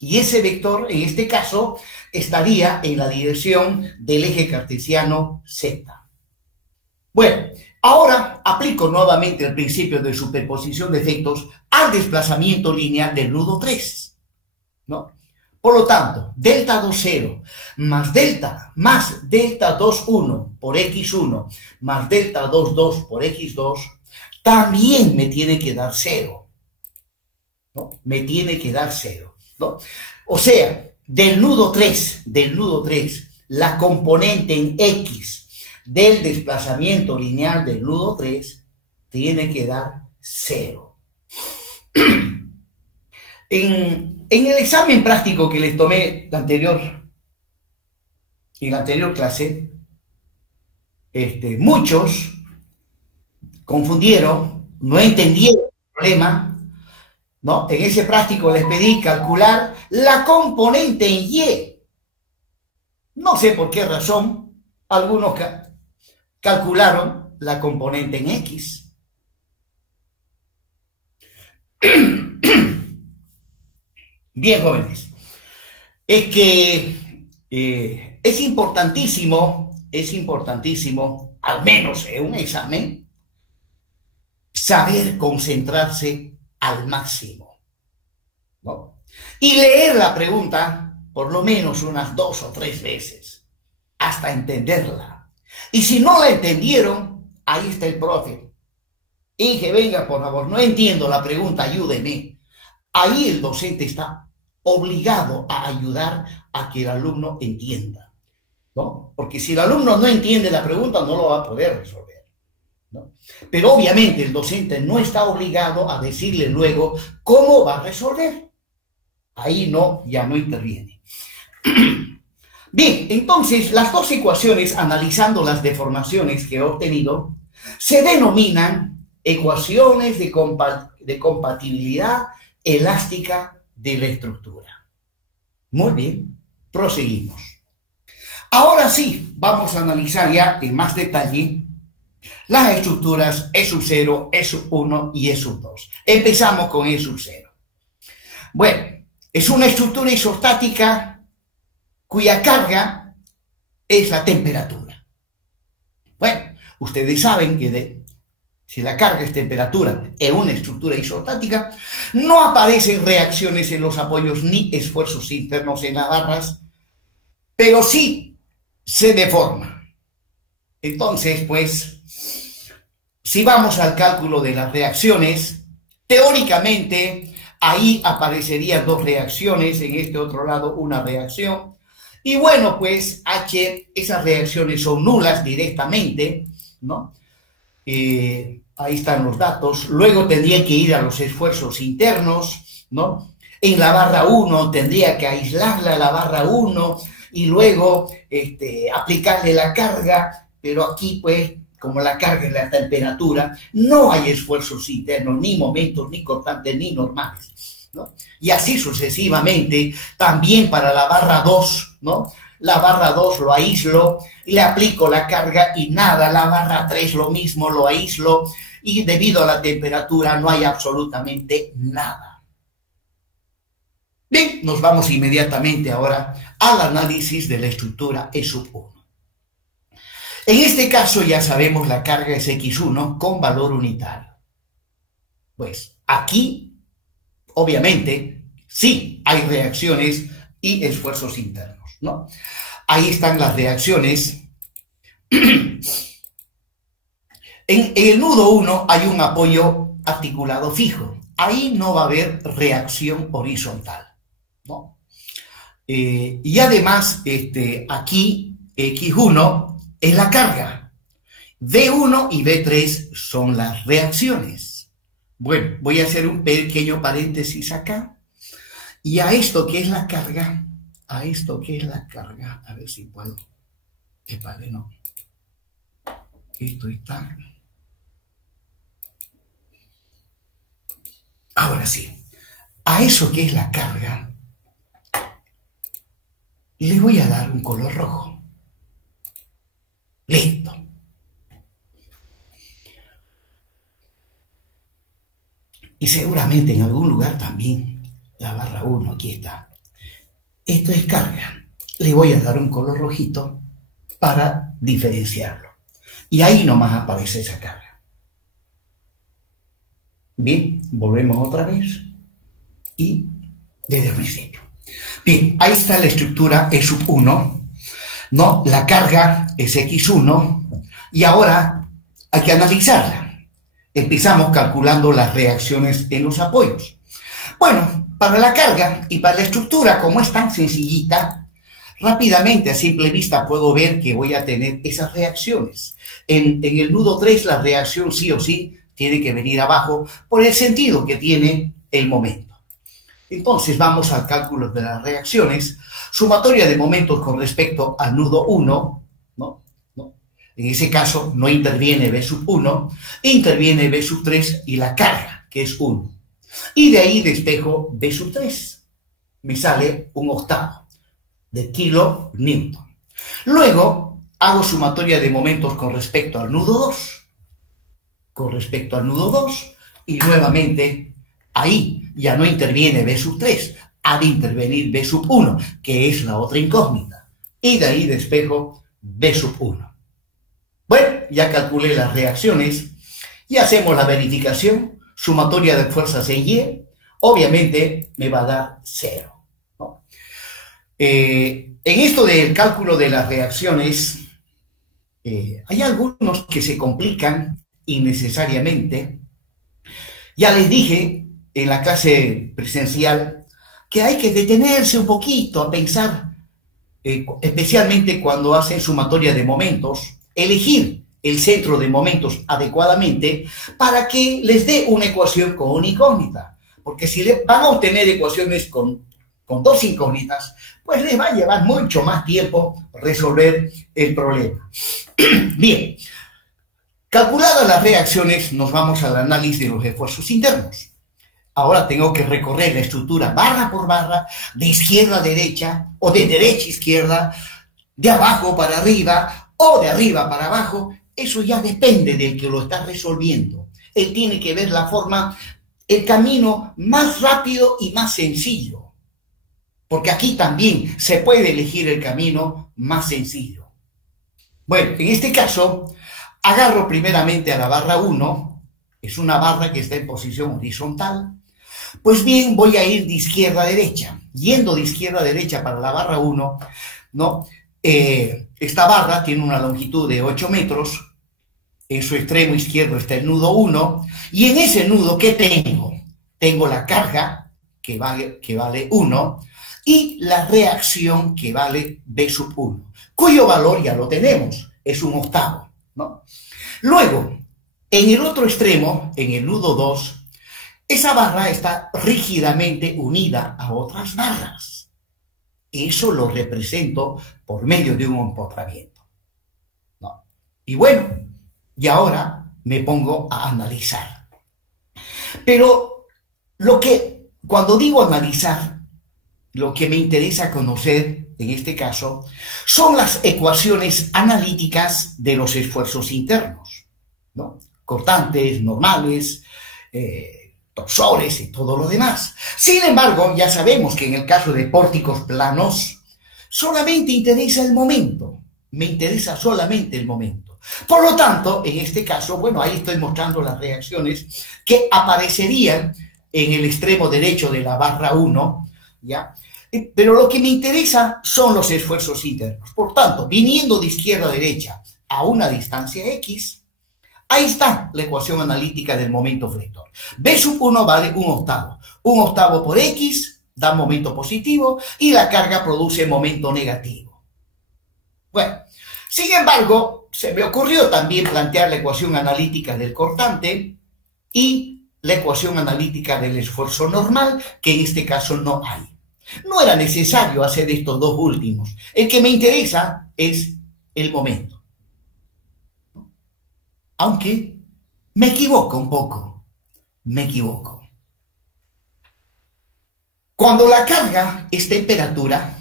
Y ese vector, en este caso, estaría en la dirección del eje cartesiano Z. Bueno, ahora aplico nuevamente el principio de superposición de efectos al desplazamiento lineal del nudo 3, ¿no? Por lo tanto, delta 2, 0, más delta 2, 1 por x1, más delta 2, 2 por x2, también me tiene que dar 0. ¿No? Me tiene que dar 0. ¿No? O sea, del nudo 3, la componente en x del desplazamiento lineal del nudo 3 tiene que dar 0. En el examen práctico que les tomé en la anterior clase, muchos confundieron, no entendieron el problema, ¿no? En ese práctico les pedí calcular la componente en Y. No sé por qué razón, algunos calcularon la componente en X. Bien, jóvenes, es que es importantísimo, al menos en un examen, saber concentrarse al máximo, ¿no? Y leer la pregunta por lo menos unas 2 o 3 veces, hasta entenderla. Y si no la entendieron, ahí está el profe. Inge, venga, por favor, no entiendo la pregunta, ayúdeme. Ahí el docente está obligado a ayudar a que el alumno entienda, ¿no? Porque si el alumno no entiende la pregunta, no lo va a poder resolver, ¿no? Pero obviamente el docente no está obligado a decirle luego cómo va a resolver. Ahí no, ya no interviene. Bien, entonces las dos ecuaciones, analizando las deformaciones que he obtenido, se denominan ecuaciones de compatibilidad elástica de la estructura. Muy bien, proseguimos. Ahora sí, vamos a analizar ya en más detalle las estructuras E0, E1 y E2. Empezamos con E0. Bueno, es una estructura isostática cuya carga es la temperatura. Bueno, ustedes saben que si la carga es temperatura en una estructura isostática, no aparecen reacciones en los apoyos ni esfuerzos internos en las barras, pero sí se deforma. Entonces, pues, si vamos al cálculo de las reacciones, teóricamente ahí aparecerían 2 reacciones, en este otro lado una reacción, y bueno, pues esas reacciones son nulas directamente, ¿no? Ahí están los datos. Luego tendría que ir a los esfuerzos internos, ¿no? En la barra 1 tendría que aislarla la barra 1 y luego aplicarle la carga, pero aquí pues como la carga es la temperatura, no hay esfuerzos internos, ni momentos, ni constantes, ni normales, ¿no? Y así sucesivamente, también para la barra 2, ¿no? La barra 2 lo aíslo, le aplico la carga y nada, la barra 3 lo mismo, lo aíslo, y debido a la temperatura no hay absolutamente nada. Bien, nos vamos inmediatamente ahora al análisis de la estructura E1. En este caso ya sabemos la carga es X1 con valor unitario. Pues aquí, obviamente, sí hay reacciones y esfuerzos internos, ¿no? Ahí están las reacciones. En el nudo 1 hay un apoyo articulado fijo. Ahí no va a haber reacción horizontal, ¿no? Y además, aquí X1 es la carga. V1 y V3 son las reacciones. Bueno, voy a hacer un pequeño paréntesis acá. Y a esto que es la carga, a ver si puedo. Vale, no. Esto está. Ahora sí. A eso que es la carga, le voy a dar un color rojo. Listo. Y seguramente en algún lugar también, la barra 1, aquí está. Esto es carga. Le voy a dar un color rojito para diferenciarlo. Y ahí nomás aparece esa carga. Bien, volvemos otra vez. Y desde el principio. Bien, ahí está la estructura E sub 1, ¿no? La carga es X1 y ahora hay que analizarla. Empezamos calculando las reacciones en los apoyos. Bueno, para la carga y para la estructura, como es tan sencillita, rápidamente a simple vista puedo ver que voy a tener esas reacciones. En el nudo 3 la reacción sí o sí tiene que venir abajo por el sentido que tiene el momento. Entonces vamos al cálculo de las reacciones. Sumatoria de momentos con respecto al nudo 1, ¿no? En ese caso no interviene B sub 1, interviene B sub 3 y la carga, que es 1. Y de ahí despejo B sub 3. Me sale 1/8 de kilonewton. Luego hago sumatoria de momentos con respecto al nudo 2. Con respecto al nudo 2 y nuevamente ahí ya no interviene B sub 3, ha de intervenir B sub 1, que es la otra incógnita. Y de ahí despejo B sub 1. Bueno, ya calculé las reacciones y hacemos la verificación. Sumatoria de fuerzas en Y, obviamente me va a dar 0, ¿no? En esto del cálculo de las reacciones, hay algunos que se complican innecesariamente. Ya les dije en la clase presencial que hay que detenerse un poquito a pensar, especialmente cuando hacen sumatoria de momentos, elegir el centro de momentos adecuadamente para que les dé una ecuación con una incógnita. Porque si van a obtener ecuaciones con dos incógnitas, pues les va a llevar mucho más tiempo resolver el problema. Bien, calculadas las reacciones, nos vamos al análisis de los esfuerzos internos. Ahora tengo que recorrer la estructura barra por barra, de izquierda a derecha, o de derecha a izquierda, de abajo para arriba, o de arriba para abajo. Eso ya depende del que lo está resolviendo. Él tiene que ver la forma, el camino más rápido y más sencillo. Porque aquí también se puede elegir el camino más sencillo. Bueno, en este caso, agarro primeramente a la barra 1. Es una barra que está en posición horizontal. Pues bien, voy a ir de izquierda a derecha. Yendo de izquierda a derecha para la barra 1, ¿no? Esta barra tiene una longitud de 8 metros. En su extremo izquierdo está el nudo 1. Y en ese nudo, ¿qué tengo? Tengo la carga, que vale 1, y la reacción, que vale B sub 1, cuyo valor ya lo tenemos, es 1/8, ¿no? Luego, en el otro extremo, en el nudo 2, esa barra está rígidamente unida a otras barras. Eso lo represento por medio de un empotramiento, ¿no? Y bueno, y ahora me pongo a analizar. Pero cuando digo analizar, lo que me interesa conocer, en este caso, son las ecuaciones analíticas de los esfuerzos internos, ¿no? Cortantes, normales, torsores y todo lo demás. Sin embargo, ya sabemos que en el caso de pórticos planos, solamente interesa el momento. Me interesa solamente el momento. Por lo tanto, en este caso, bueno, ahí estoy mostrando las reacciones que aparecerían en el extremo derecho de la barra 1, ¿ya? Pero lo que me interesa son los esfuerzos internos. Por tanto, viniendo de izquierda a derecha a una distancia X, ahí está la ecuación analítica del momento flector. B sub 1 vale 1/8. 1/8 por X da momento positivo y la carga produce momento negativo. Bueno, sin embargo, se me ocurrió también plantear la ecuación analítica del cortante y la ecuación analítica del esfuerzo normal, que en este caso no hay. No era necesario hacer estos dos últimos. El que me interesa es el momento. Aunque me equivoco un poco. Me equivoco. Cuando la carga es temperatura,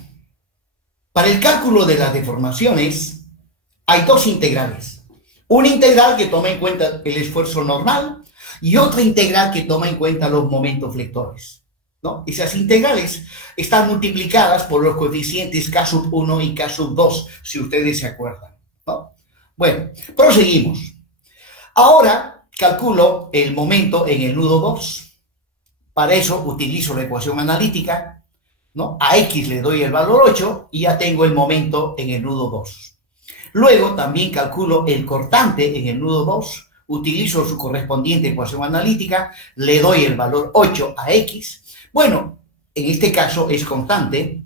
para el cálculo de las deformaciones hay dos integrales. Una integral que toma en cuenta el esfuerzo normal y otra integral que toma en cuenta los momentos flectores, ¿no? Esas integrales están multiplicadas por los coeficientes K sub 1 y K sub 2, si ustedes se acuerdan, ¿no? Bueno, proseguimos. Ahora calculo el momento en el nudo 2. Para eso utilizo la ecuación analítica, ¿no? A X le doy el valor 8 y ya tengo el momento en el nudo 2. Luego también calculo el cortante en el nudo 2, utilizo su correspondiente ecuación analítica, le doy el valor 8 a X. Bueno, en este caso es constante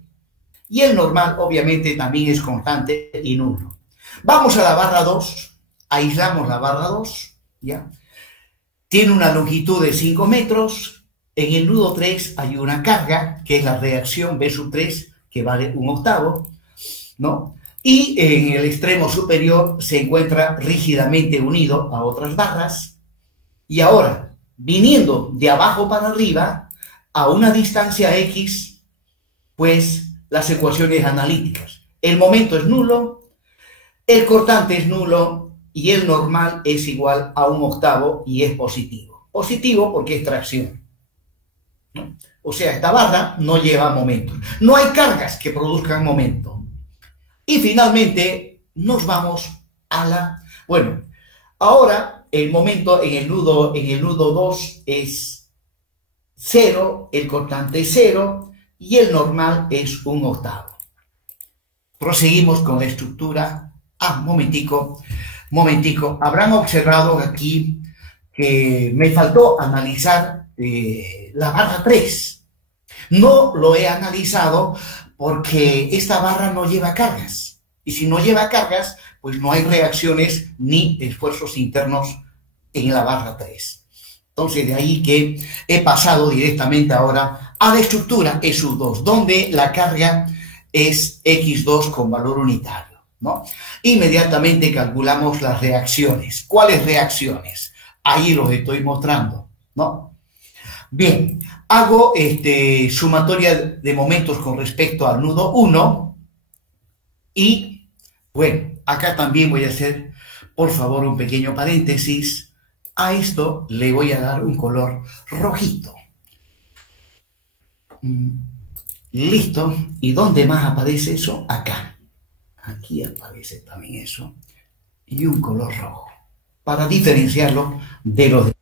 y el normal obviamente también es constante y nulo. Vamos a la barra 2, aislamos la barra 2, ¿ya? Tiene una longitud de 5 metros, en el nudo 3 hay una carga, que es la reacción B sub 3, que vale 1/8, ¿no? Y en el extremo superior se encuentra rígidamente unido a otras barras. Y ahora, viniendo de abajo para arriba, a una distancia X, pues las ecuaciones analíticas. El momento es nulo, el cortante es nulo y el normal es igual a 1/8 y es positivo. Positivo porque es tracción, ¿no? O sea, esta barra no lleva momento. No hay cargas que produzcan momento. Y finalmente nos vamos a la... Bueno, ahora el momento en el nudo 2 es 0, el cortante es 0 y el normal es 1/8. Proseguimos con la estructura. Momentico. Habrán observado aquí que me faltó analizar la barra 3. No lo he analizado porque esta barra no lleva cargas. Y si no lleva cargas, pues no hay reacciones ni esfuerzos internos en la barra 3. Entonces, de ahí que he pasado directamente ahora a la estructura E sub 2, donde la carga es X2 con valor unitario, ¿no? Inmediatamente calculamos las reacciones. ¿Cuáles reacciones? Ahí los estoy mostrando, ¿no? Bien, hago sumatoria de momentos con respecto al nudo 1 y, bueno, acá también voy a hacer, por favor, un pequeño paréntesis. A esto le voy a dar un color rojito. Listo. ¿Y dónde más aparece eso? Acá. Aquí aparece también eso. Y un color rojo, para diferenciarlo de los demás.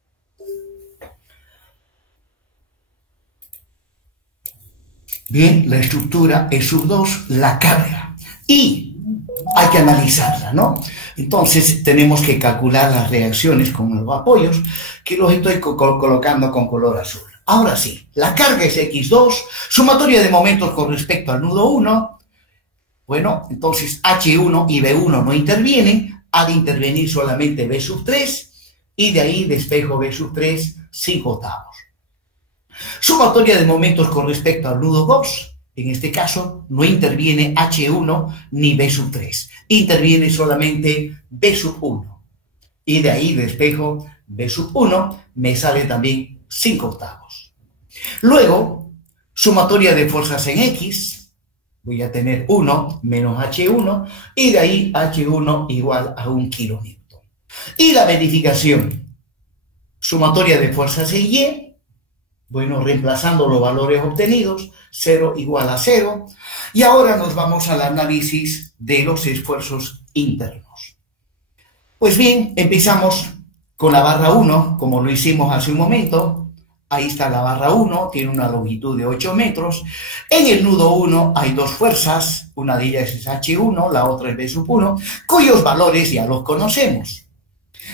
Bien, la estructura E sub 2, la carga. Y hay que analizarla, ¿no? Entonces tenemos que calcular las reacciones con los apoyos, que los estoy colocando con color azul. Ahora sí, la carga es X2, sumatoria de momentos con respecto al nudo 1. Bueno, entonces H1 y B1 no intervienen, ha de intervenir solamente B sub 3, y de ahí despejo B sub 3, 5/8. Sumatoria de momentos con respecto al nudo 2, en este caso no interviene H1 ni B sub 3, interviene solamente B sub 1, y de ahí despejo B sub 1, me sale también 5/8. Luego, sumatoria de fuerzas en X, voy a tener 1 menos H1, y de ahí H1 igual a 1 kilonewton. Y la verificación, sumatoria de fuerzas en Y, bueno, reemplazando los valores obtenidos, 0 igual a 0. Y ahora nos vamos al análisis de los esfuerzos internos. Pues bien, empezamos con la barra 1, como lo hicimos hace un momento. Ahí está la barra 1, tiene una longitud de 8 metros. En el nudo 1 hay dos fuerzas, una de ellas es H1, la otra es B sub 1, cuyos valores ya los conocemos.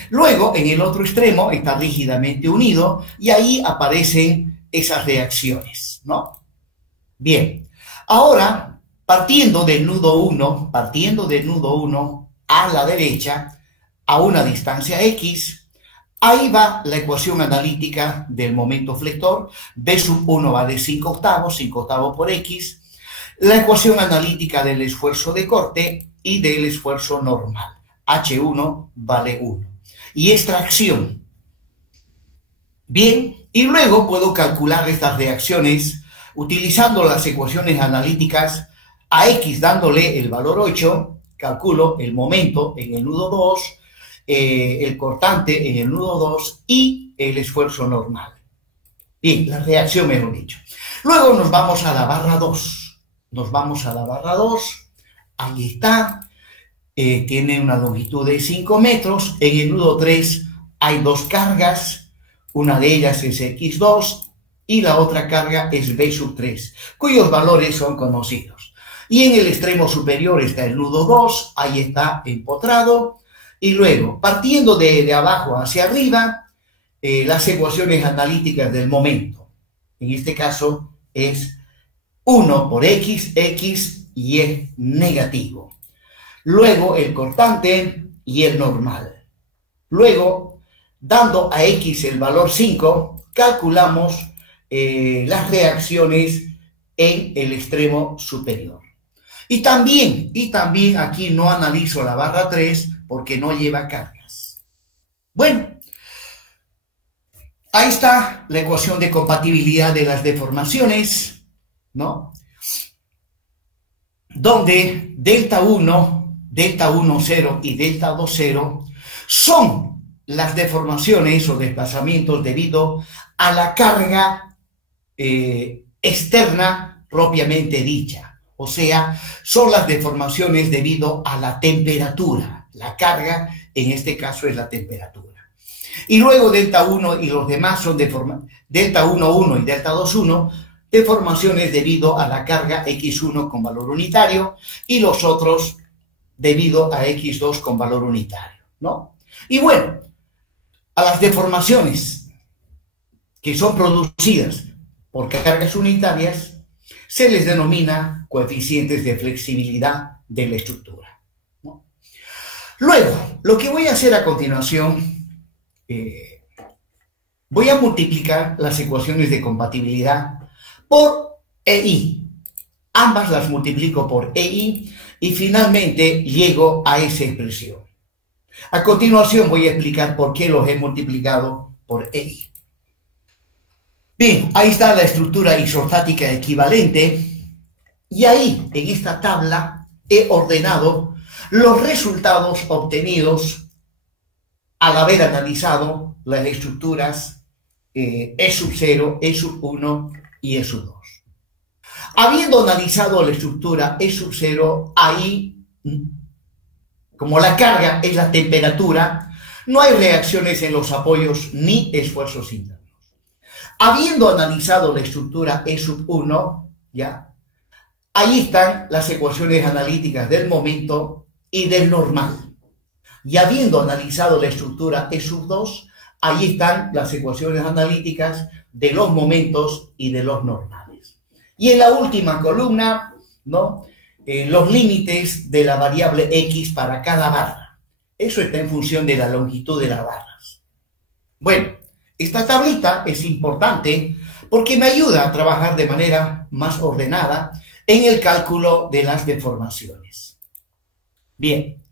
Luego, en el otro extremo está rígidamente unido y ahí aparecen esas reacciones, ¿no? Bien, ahora, partiendo del nudo 1 a la derecha, a una distancia X, ahí va la ecuación analítica del momento flector. B sub 1 vale 5/8, 5/8 por X. La ecuación analítica del esfuerzo de corte y del esfuerzo normal. H1 vale 1. Y extracción. Bien, y luego puedo calcular estas reacciones utilizando las ecuaciones analíticas. A X dándole el valor 8, calculo el momento en el nudo 2, el cortante en el nudo 2 y el esfuerzo normal. Bien, la reacción mejor dicho. Luego nos vamos a la barra 2. Ahí está. Tiene una longitud de 5 metros. En el nudo 3 hay dos cargas. Una de ellas es X2 y la otra carga es B sub 3, cuyos valores son conocidos. Y en el extremo superior está el nudo 2, ahí está empotrado, y luego, partiendo de abajo hacia arriba, las ecuaciones analíticas del momento. En este caso es 1 por x, x y es negativo. Luego el cortante y el normal. Luego, dando a x el valor 5, calculamos las reacciones en el extremo superior. Y también aquí no analizo la barra 3 porque no lleva cargas. Bueno, ahí está la ecuación de compatibilidad de las deformaciones, ¿no? Donde delta 1, delta 1, 0 y delta 2, 0 son las deformaciones o desplazamientos debido a la carga externa propiamente dicha. O sea, son las deformaciones debido a la temperatura. La carga, en este caso, es la temperatura. Y luego delta 1 y los demás son delta 1, 1 y delta 2, 1, deformaciones debido a la carga x1 con valor unitario y los otros debido a x2 con valor unitario, ¿no? Y bueno, a las deformaciones que son producidas por cargas unitarias se les denomina coeficientes de flexibilidad de la estructura, ¿no? Luego, lo que voy a hacer a continuación, voy a multiplicar las ecuaciones de compatibilidad por EI. Ambas las multiplico por EI y finalmente llego a esa expresión. A continuación voy a explicar por qué los he multiplicado por EI. Bien, ahí está la estructura isostática equivalente y ahí, en esta tabla, he ordenado los resultados obtenidos al haber analizado las estructuras E sub 0, E sub 1 y E sub 2. Habiendo analizado la estructura E sub 0, ahí, como la carga es la temperatura, no hay reacciones en los apoyos ni esfuerzos internos. Habiendo analizado la estructura E sub 1, ¿ya? Ahí están las ecuaciones analíticas del momento y del normal. Y habiendo analizado la estructura E sub 2, ahí están las ecuaciones analíticas de los momentos y de los normales. Y en la última columna, ¿no? Los límites de la variable x para cada barra. Eso está en función de la longitud de las barras. Bueno, esta tablita es importante porque me ayuda a trabajar de manera más ordenada en el cálculo de las deformaciones. Bien,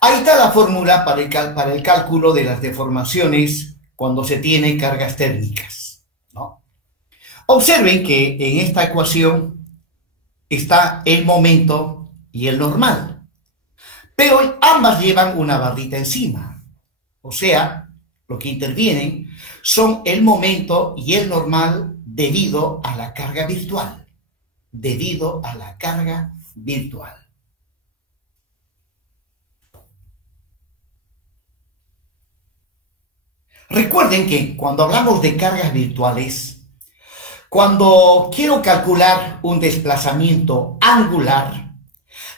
ahí está la fórmula para el cálculo de las deformaciones cuando se tiene cargas térmicas, ¿no? Observen que en esta ecuación está el momento y el normal, pero ambas llevan una barrita encima, o sea, lo que intervienen son el momento y el normal debido a la carga virtual, debido a la carga virtual. Recuerden que cuando hablamos de cargas virtuales, cuando quiero calcular un desplazamiento angular,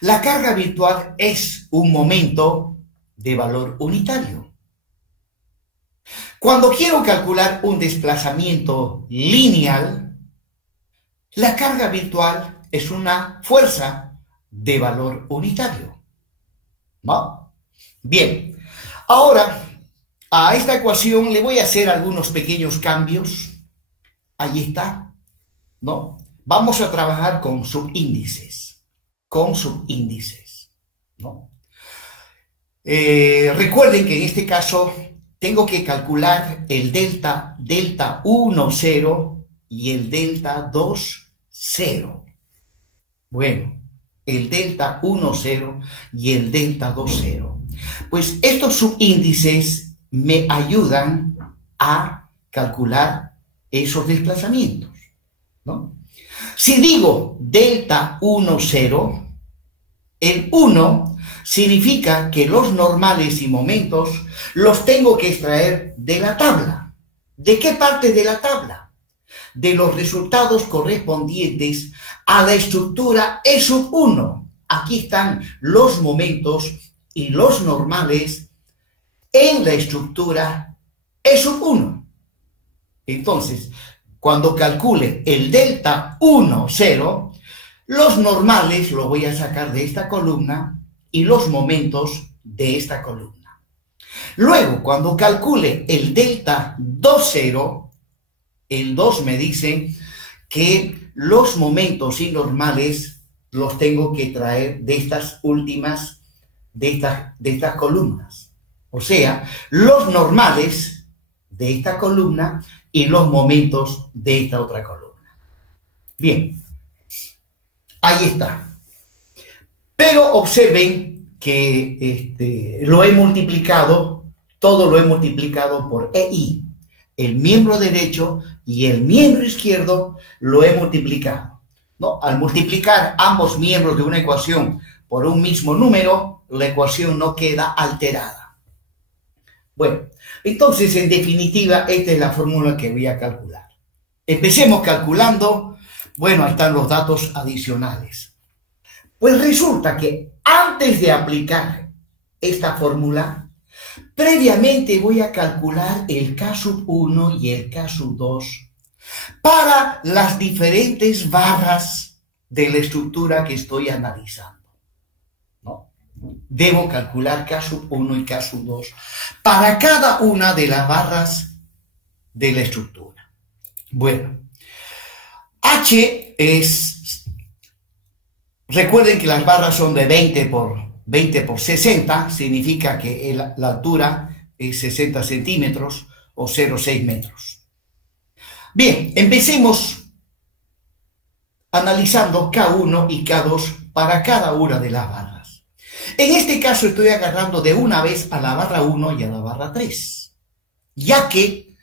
la carga virtual es un momento de valor unitario. Cuando quiero calcular un desplazamiento lineal, la carga virtual es una fuerza de valor unitario, ¿no? Bien, ahora a esta ecuación le voy a hacer algunos pequeños cambios. Ahí está, ¿no? Vamos a trabajar con subíndices, ¿no? Recuerden que en este caso tengo que calcular el delta 1, 0 y el delta 2, 0. Bueno, el delta 1, 0 y el delta 2, 0. Pues estos subíndices me ayudan a calcular esos desplazamientos, ¿no? Si digo delta 1, 0, el 1 significa que los normales y momentos los tengo que extraer de la tabla. ¿De qué parte de la tabla? de los resultados correspondientes a la estructura E sub 1. Aquí están los momentos y los normales en la estructura E sub 1. Entonces, cuando calcule el delta 1, 0, los normales los voy a sacar de esta columna y los momentos de esta columna. Luego, cuando calcule el delta 2, 0, el 2 me dice que los momentos y normales los tengo que traer de estas últimas, de estas columnas. O sea, los normales de esta columna y los momentos de esta otra columna. Bien, ahí está. Pero observen que lo he multiplicado, todo lo he multiplicado por EI. El miembro derecho y el miembro izquierdo lo he multiplicado, ¿no? Al multiplicar ambos miembros de una ecuación por un mismo número, la ecuación no queda alterada. Bueno, entonces, en definitiva, esta es la fórmula que voy a calcular. Empecemos calculando. Bueno, ahí están los datos adicionales. Pues resulta que antes de aplicar esta fórmula, previamente voy a calcular el K sub 1 y el K sub 2 para las diferentes barras de la estructura que estoy analizando, ¿no? Debo calcular K sub 1 y K sub 2 para cada una de las barras de la estructura. Bueno, H es, recuerden que las barras son de 20 por 60, significa que la altura es 60 centímetros o 0,6 metros. Bien, empecemos analizando K1 y K2 para cada una de las barras. En este caso estoy agarrando de una vez a la barra 1 y a la barra 3, ya que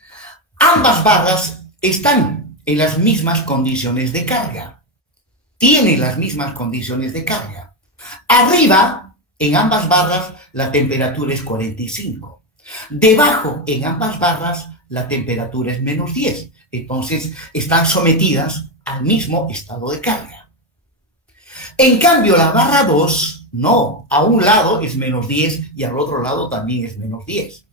ambas barras están en las mismas condiciones de carga. Tienen las mismas condiciones de carga. Arriba, en ambas barras, la temperatura es 45. Debajo, en ambas barras, la temperatura es menos 10. Entonces, están sometidas al mismo estado de carga. En cambio, la barra 2, no. A un lado es menos 10 y al otro lado también es menos 10.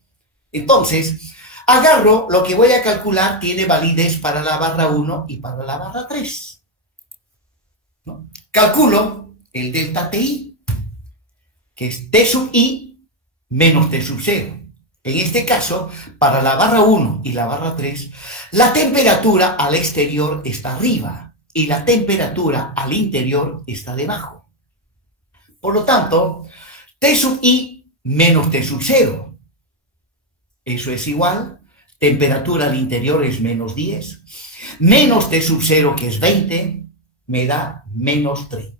Entonces, agarro lo que voy a calcular, tiene validez para la barra 1 y para la barra 3. ¿No? Calculo el delta TI, que es T sub I menos T sub 0. En este caso, para la barra 1 y la barra 3, la temperatura al exterior está arriba y la temperatura al interior está debajo. Por lo tanto, T sub I menos T sub 0. Eso es igual, temperatura al interior es menos 10, menos T sub 0, que es 20, me da menos 30.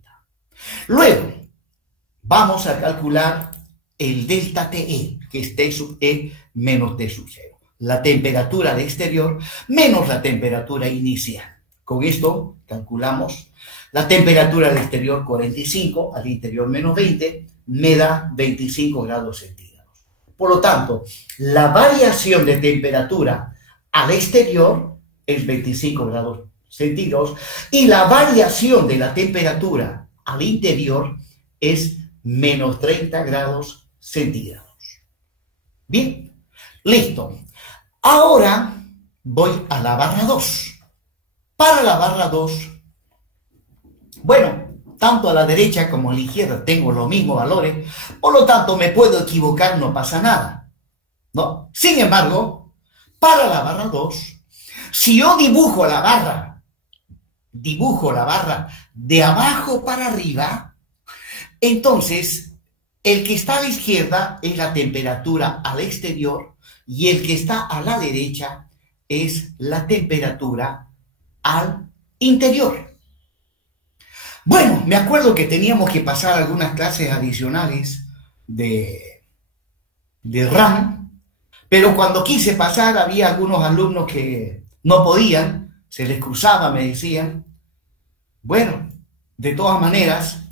Luego, vamos a calcular el delta TE, que es T sub E menos T sub 0. La temperatura al exterior menos la temperatura inicial. Con esto calculamos la temperatura al exterior 45, al interior menos 20, me da 25 grados centígrados. Por lo tanto, la variación de temperatura al exterior es 25 grados centígrados y la variación de la temperatura al interior es menos 30 grados centígrados. Bien, listo. Ahora voy a la barra 2. Para la barra 2, bueno, tanto a la derecha como a la izquierda tengo los mismos valores, por lo tanto me puedo equivocar, no pasa nada, ¿no? Sin embargo, para la barra 2, si yo dibujo la barra de abajo para arriba, entonces el que está a la izquierda es la temperatura al exterior y el que está a la derecha es la temperatura al interior. Bueno, me acuerdo que teníamos que pasar algunas clases adicionales de RAM, pero cuando quise pasar había algunos alumnos que no podían, se les cruzaba, me decían. Bueno, de todas maneras,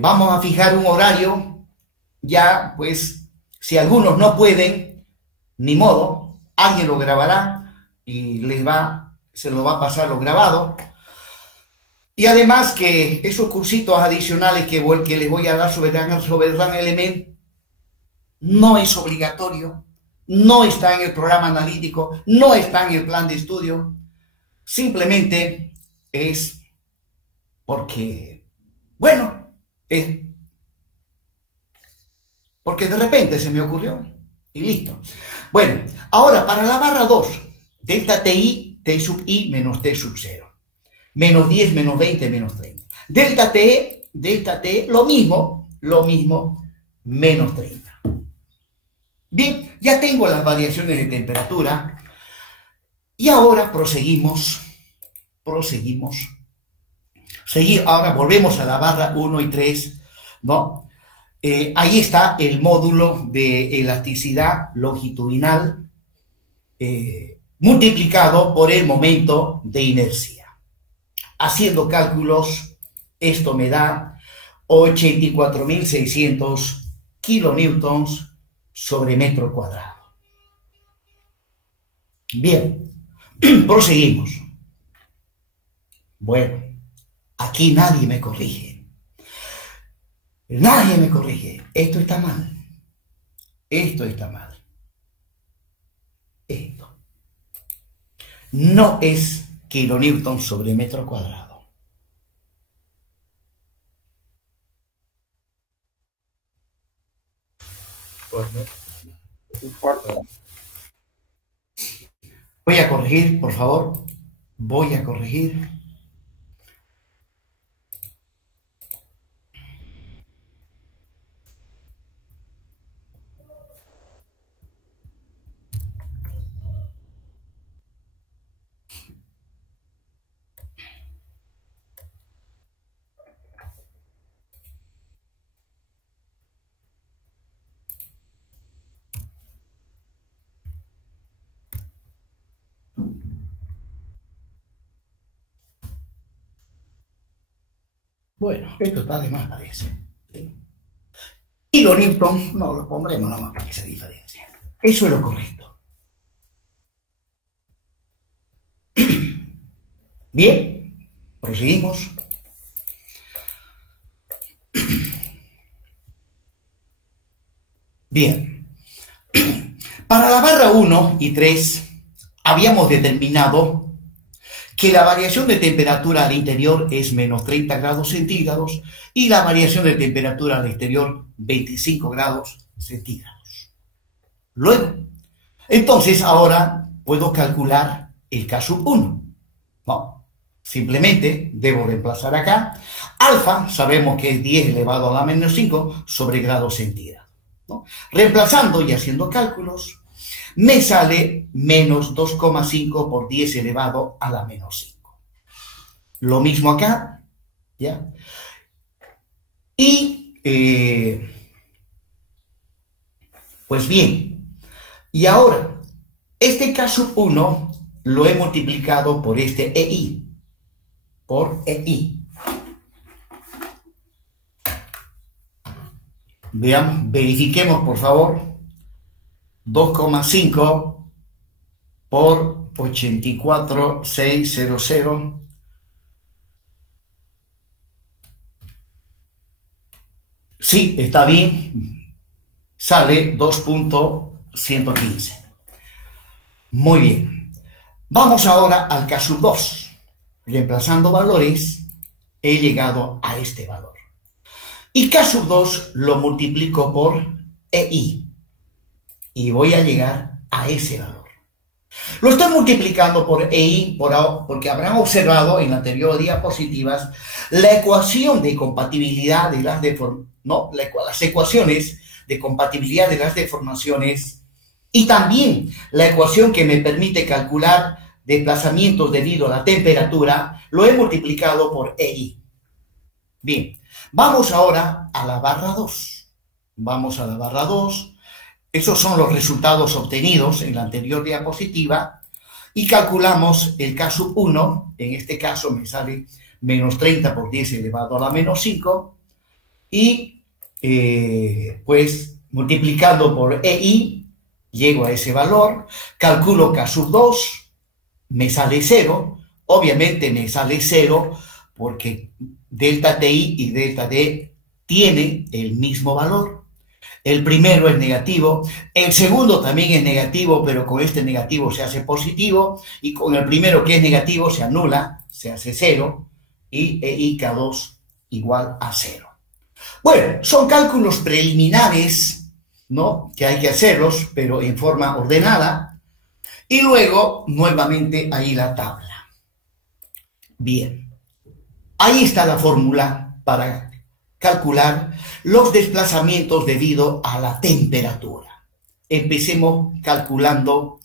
vamos a fijar un horario, ya pues si algunos no pueden, ni modo, alguien lo grabará y les va se lo va a pasar lo grabado. Y además que esos cursitos adicionales que les voy a dar sobre RAN Element no es obligatorio, no está en el programa analítico, no está en el plan de estudio, simplemente es porque, bueno, porque de repente se me ocurrió y listo. Bueno, ahora para la barra 2, delta TI, T sub I menos T sub 0. Menos 10, menos 20, menos 30. Delta T, lo mismo, menos 30. Bien, ya tengo las variaciones de temperatura y ahora proseguimos. Ahora volvemos a la barra 1 y 3, ¿no? Ahí está el módulo de elasticidad longitudinal multiplicado por el momento de inercia. Haciendo cálculos, esto me da 84.600 kilonewtons sobre metro cuadrado. Bien, proseguimos. Bueno, aquí nadie me corrige. Nadie me corrige. Esto está mal. Esto está mal. Esto no es kilonewton sobre metro cuadrado. Voy a corregir, por favor. Voy a corregir. Bueno, esto está de más, parece. Kilonewton, no, lo pondremos nomás para que se diferencie. Eso es lo correcto. Bien, proseguimos. Bien. Para la barra 1 y 3 habíamos determinado que la variación de temperatura al interior es menos 30 grados centígrados y la variación de temperatura al exterior 25 grados centígrados. Luego, entonces ahora puedo calcular el K sub 1. No, simplemente debo reemplazar acá. Alfa sabemos que es 10 elevado a la menos 5 sobre grados centígrados, ¿no? Reemplazando y haciendo cálculos, me sale menos 2,5 por 10 elevado a la menos 5. Lo mismo acá, ¿ya? Y, pues bien, y ahora, este K sub 1 lo he multiplicado por este EI, por EI. Veamos, verifiquemos, por favor. 2,5 por 84,600. Sí, está bien. Sale 2.115. Muy bien. Vamos ahora al K sub 2. Reemplazando valores, he llegado a este valor. Y K sub 2 lo multiplico por EI. Y voy a llegar a ese valor. Lo estoy multiplicando por EI porque habrán observado en las anteriores diapositivas la ecuación de compatibilidad de las ecuaciones de compatibilidad de las deformaciones y también la ecuación que me permite calcular desplazamientos debido a la temperatura, lo he multiplicado por EI. Bien, vamos ahora a la barra 2. Vamos a la barra 2. Esos son los resultados obtenidos en la anterior diapositiva y calculamos el K sub 1, en este caso me sale menos 30 por 10 elevado a la menos 5 y pues multiplicando por EI llego a ese valor, calculo K sub 2 me sale cero. Obviamente me sale cero porque delta TI y delta D tienen el mismo valor. El primero es negativo, el segundo también es negativo, pero con este negativo se hace positivo, y con el primero que es negativo se anula, se hace cero, y EIK2 igual a cero. Bueno, son cálculos preliminares, ¿no? Que hay que hacerlos, pero en forma ordenada, y luego nuevamente ahí la tabla. Bien, ahí está la fórmula para calcular los desplazamientos debido a la temperatura. Empecemos calculando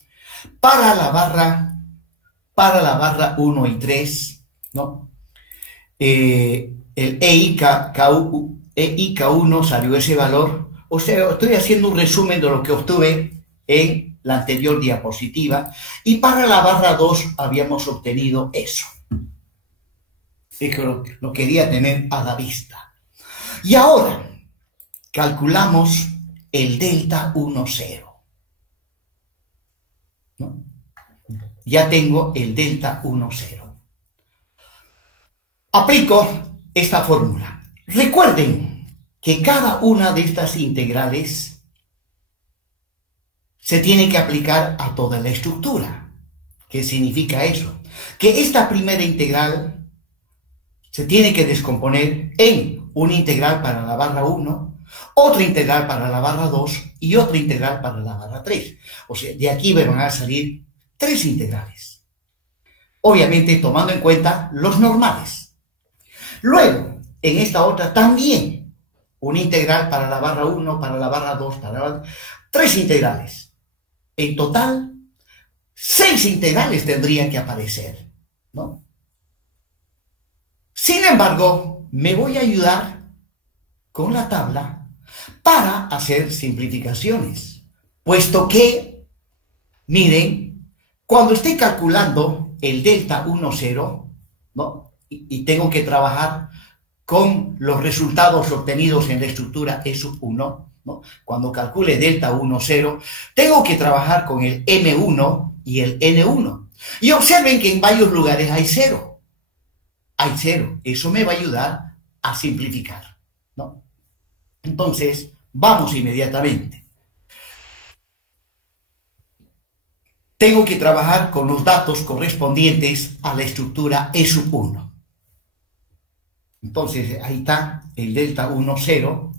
para la barra 1 y 3, ¿no? El EIK1 salió ese valor. O sea, estoy haciendo un resumen de lo que obtuve en la anterior diapositiva, y para la barra 2 habíamos obtenido eso. Es que lo quería tener a la vista. Y ahora calculamos el delta 1, 0. ¿No? Ya tengo el delta 1, 0. Aplico esta fórmula. Recuerden que cada una de estas integrales se tiene que aplicar a toda la estructura. ¿Qué significa eso? Que esta primera integral se tiene que descomponer en una integral para la barra 1, otra integral para la barra 2 y otra integral para la barra 3. O sea, de aquí me van a salir 3 integrales. Obviamente tomando en cuenta los normales. Luego, en esta otra también, una integral para la barra 1, para la barra 2, para la barra... 3 integrales. En total, 6 integrales tendrían que aparecer, ¿no? Sin embargo, me voy a ayudar con la tabla para hacer simplificaciones, puesto que, miren, cuando esté calculando el delta 1, 0, ¿no? y tengo que trabajar con los resultados obtenidos en la estructura E sub 1, ¿no? Cuando calcule delta 1, 0, tengo que trabajar con el M1 y el N1. Y observen que en varios lugares hay 0. Hay 0. Eso me va a ayudar a simplificar, ¿no? Entonces, vamos inmediatamente. Tengo que trabajar con los datos correspondientes a la estructura E sub 1. Entonces, ahí está el delta 1, 0,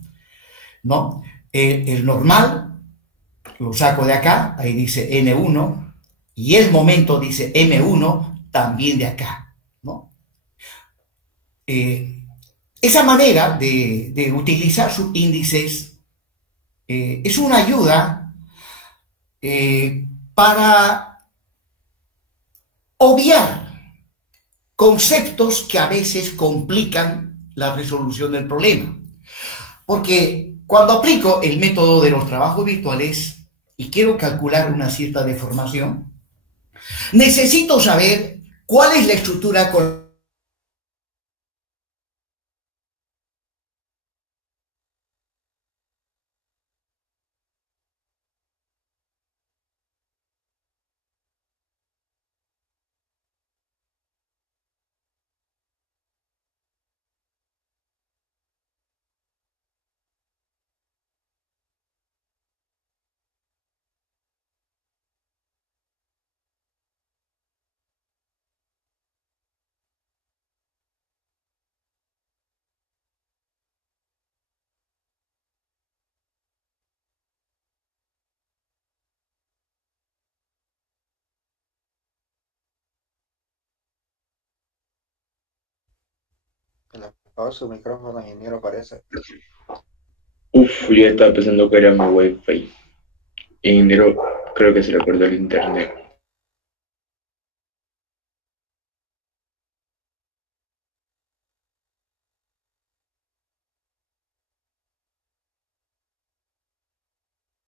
¿no? El normal lo saco de acá, ahí dice N1, y el momento dice M1 también de acá, ¿no? Esa manera de utilizar subíndices es una ayuda para obviar conceptos que a veces complican la resolución del problema. Porque cuando aplico el método de los trabajos virtuales y quiero calcular una cierta deformación, necesito saber cuál es la estructura con Se le apagó su micrófono, ingeniero, parece. Uf, yo estaba pensando que era mi wifi. Ingeniero, creo que se le cortó el internet.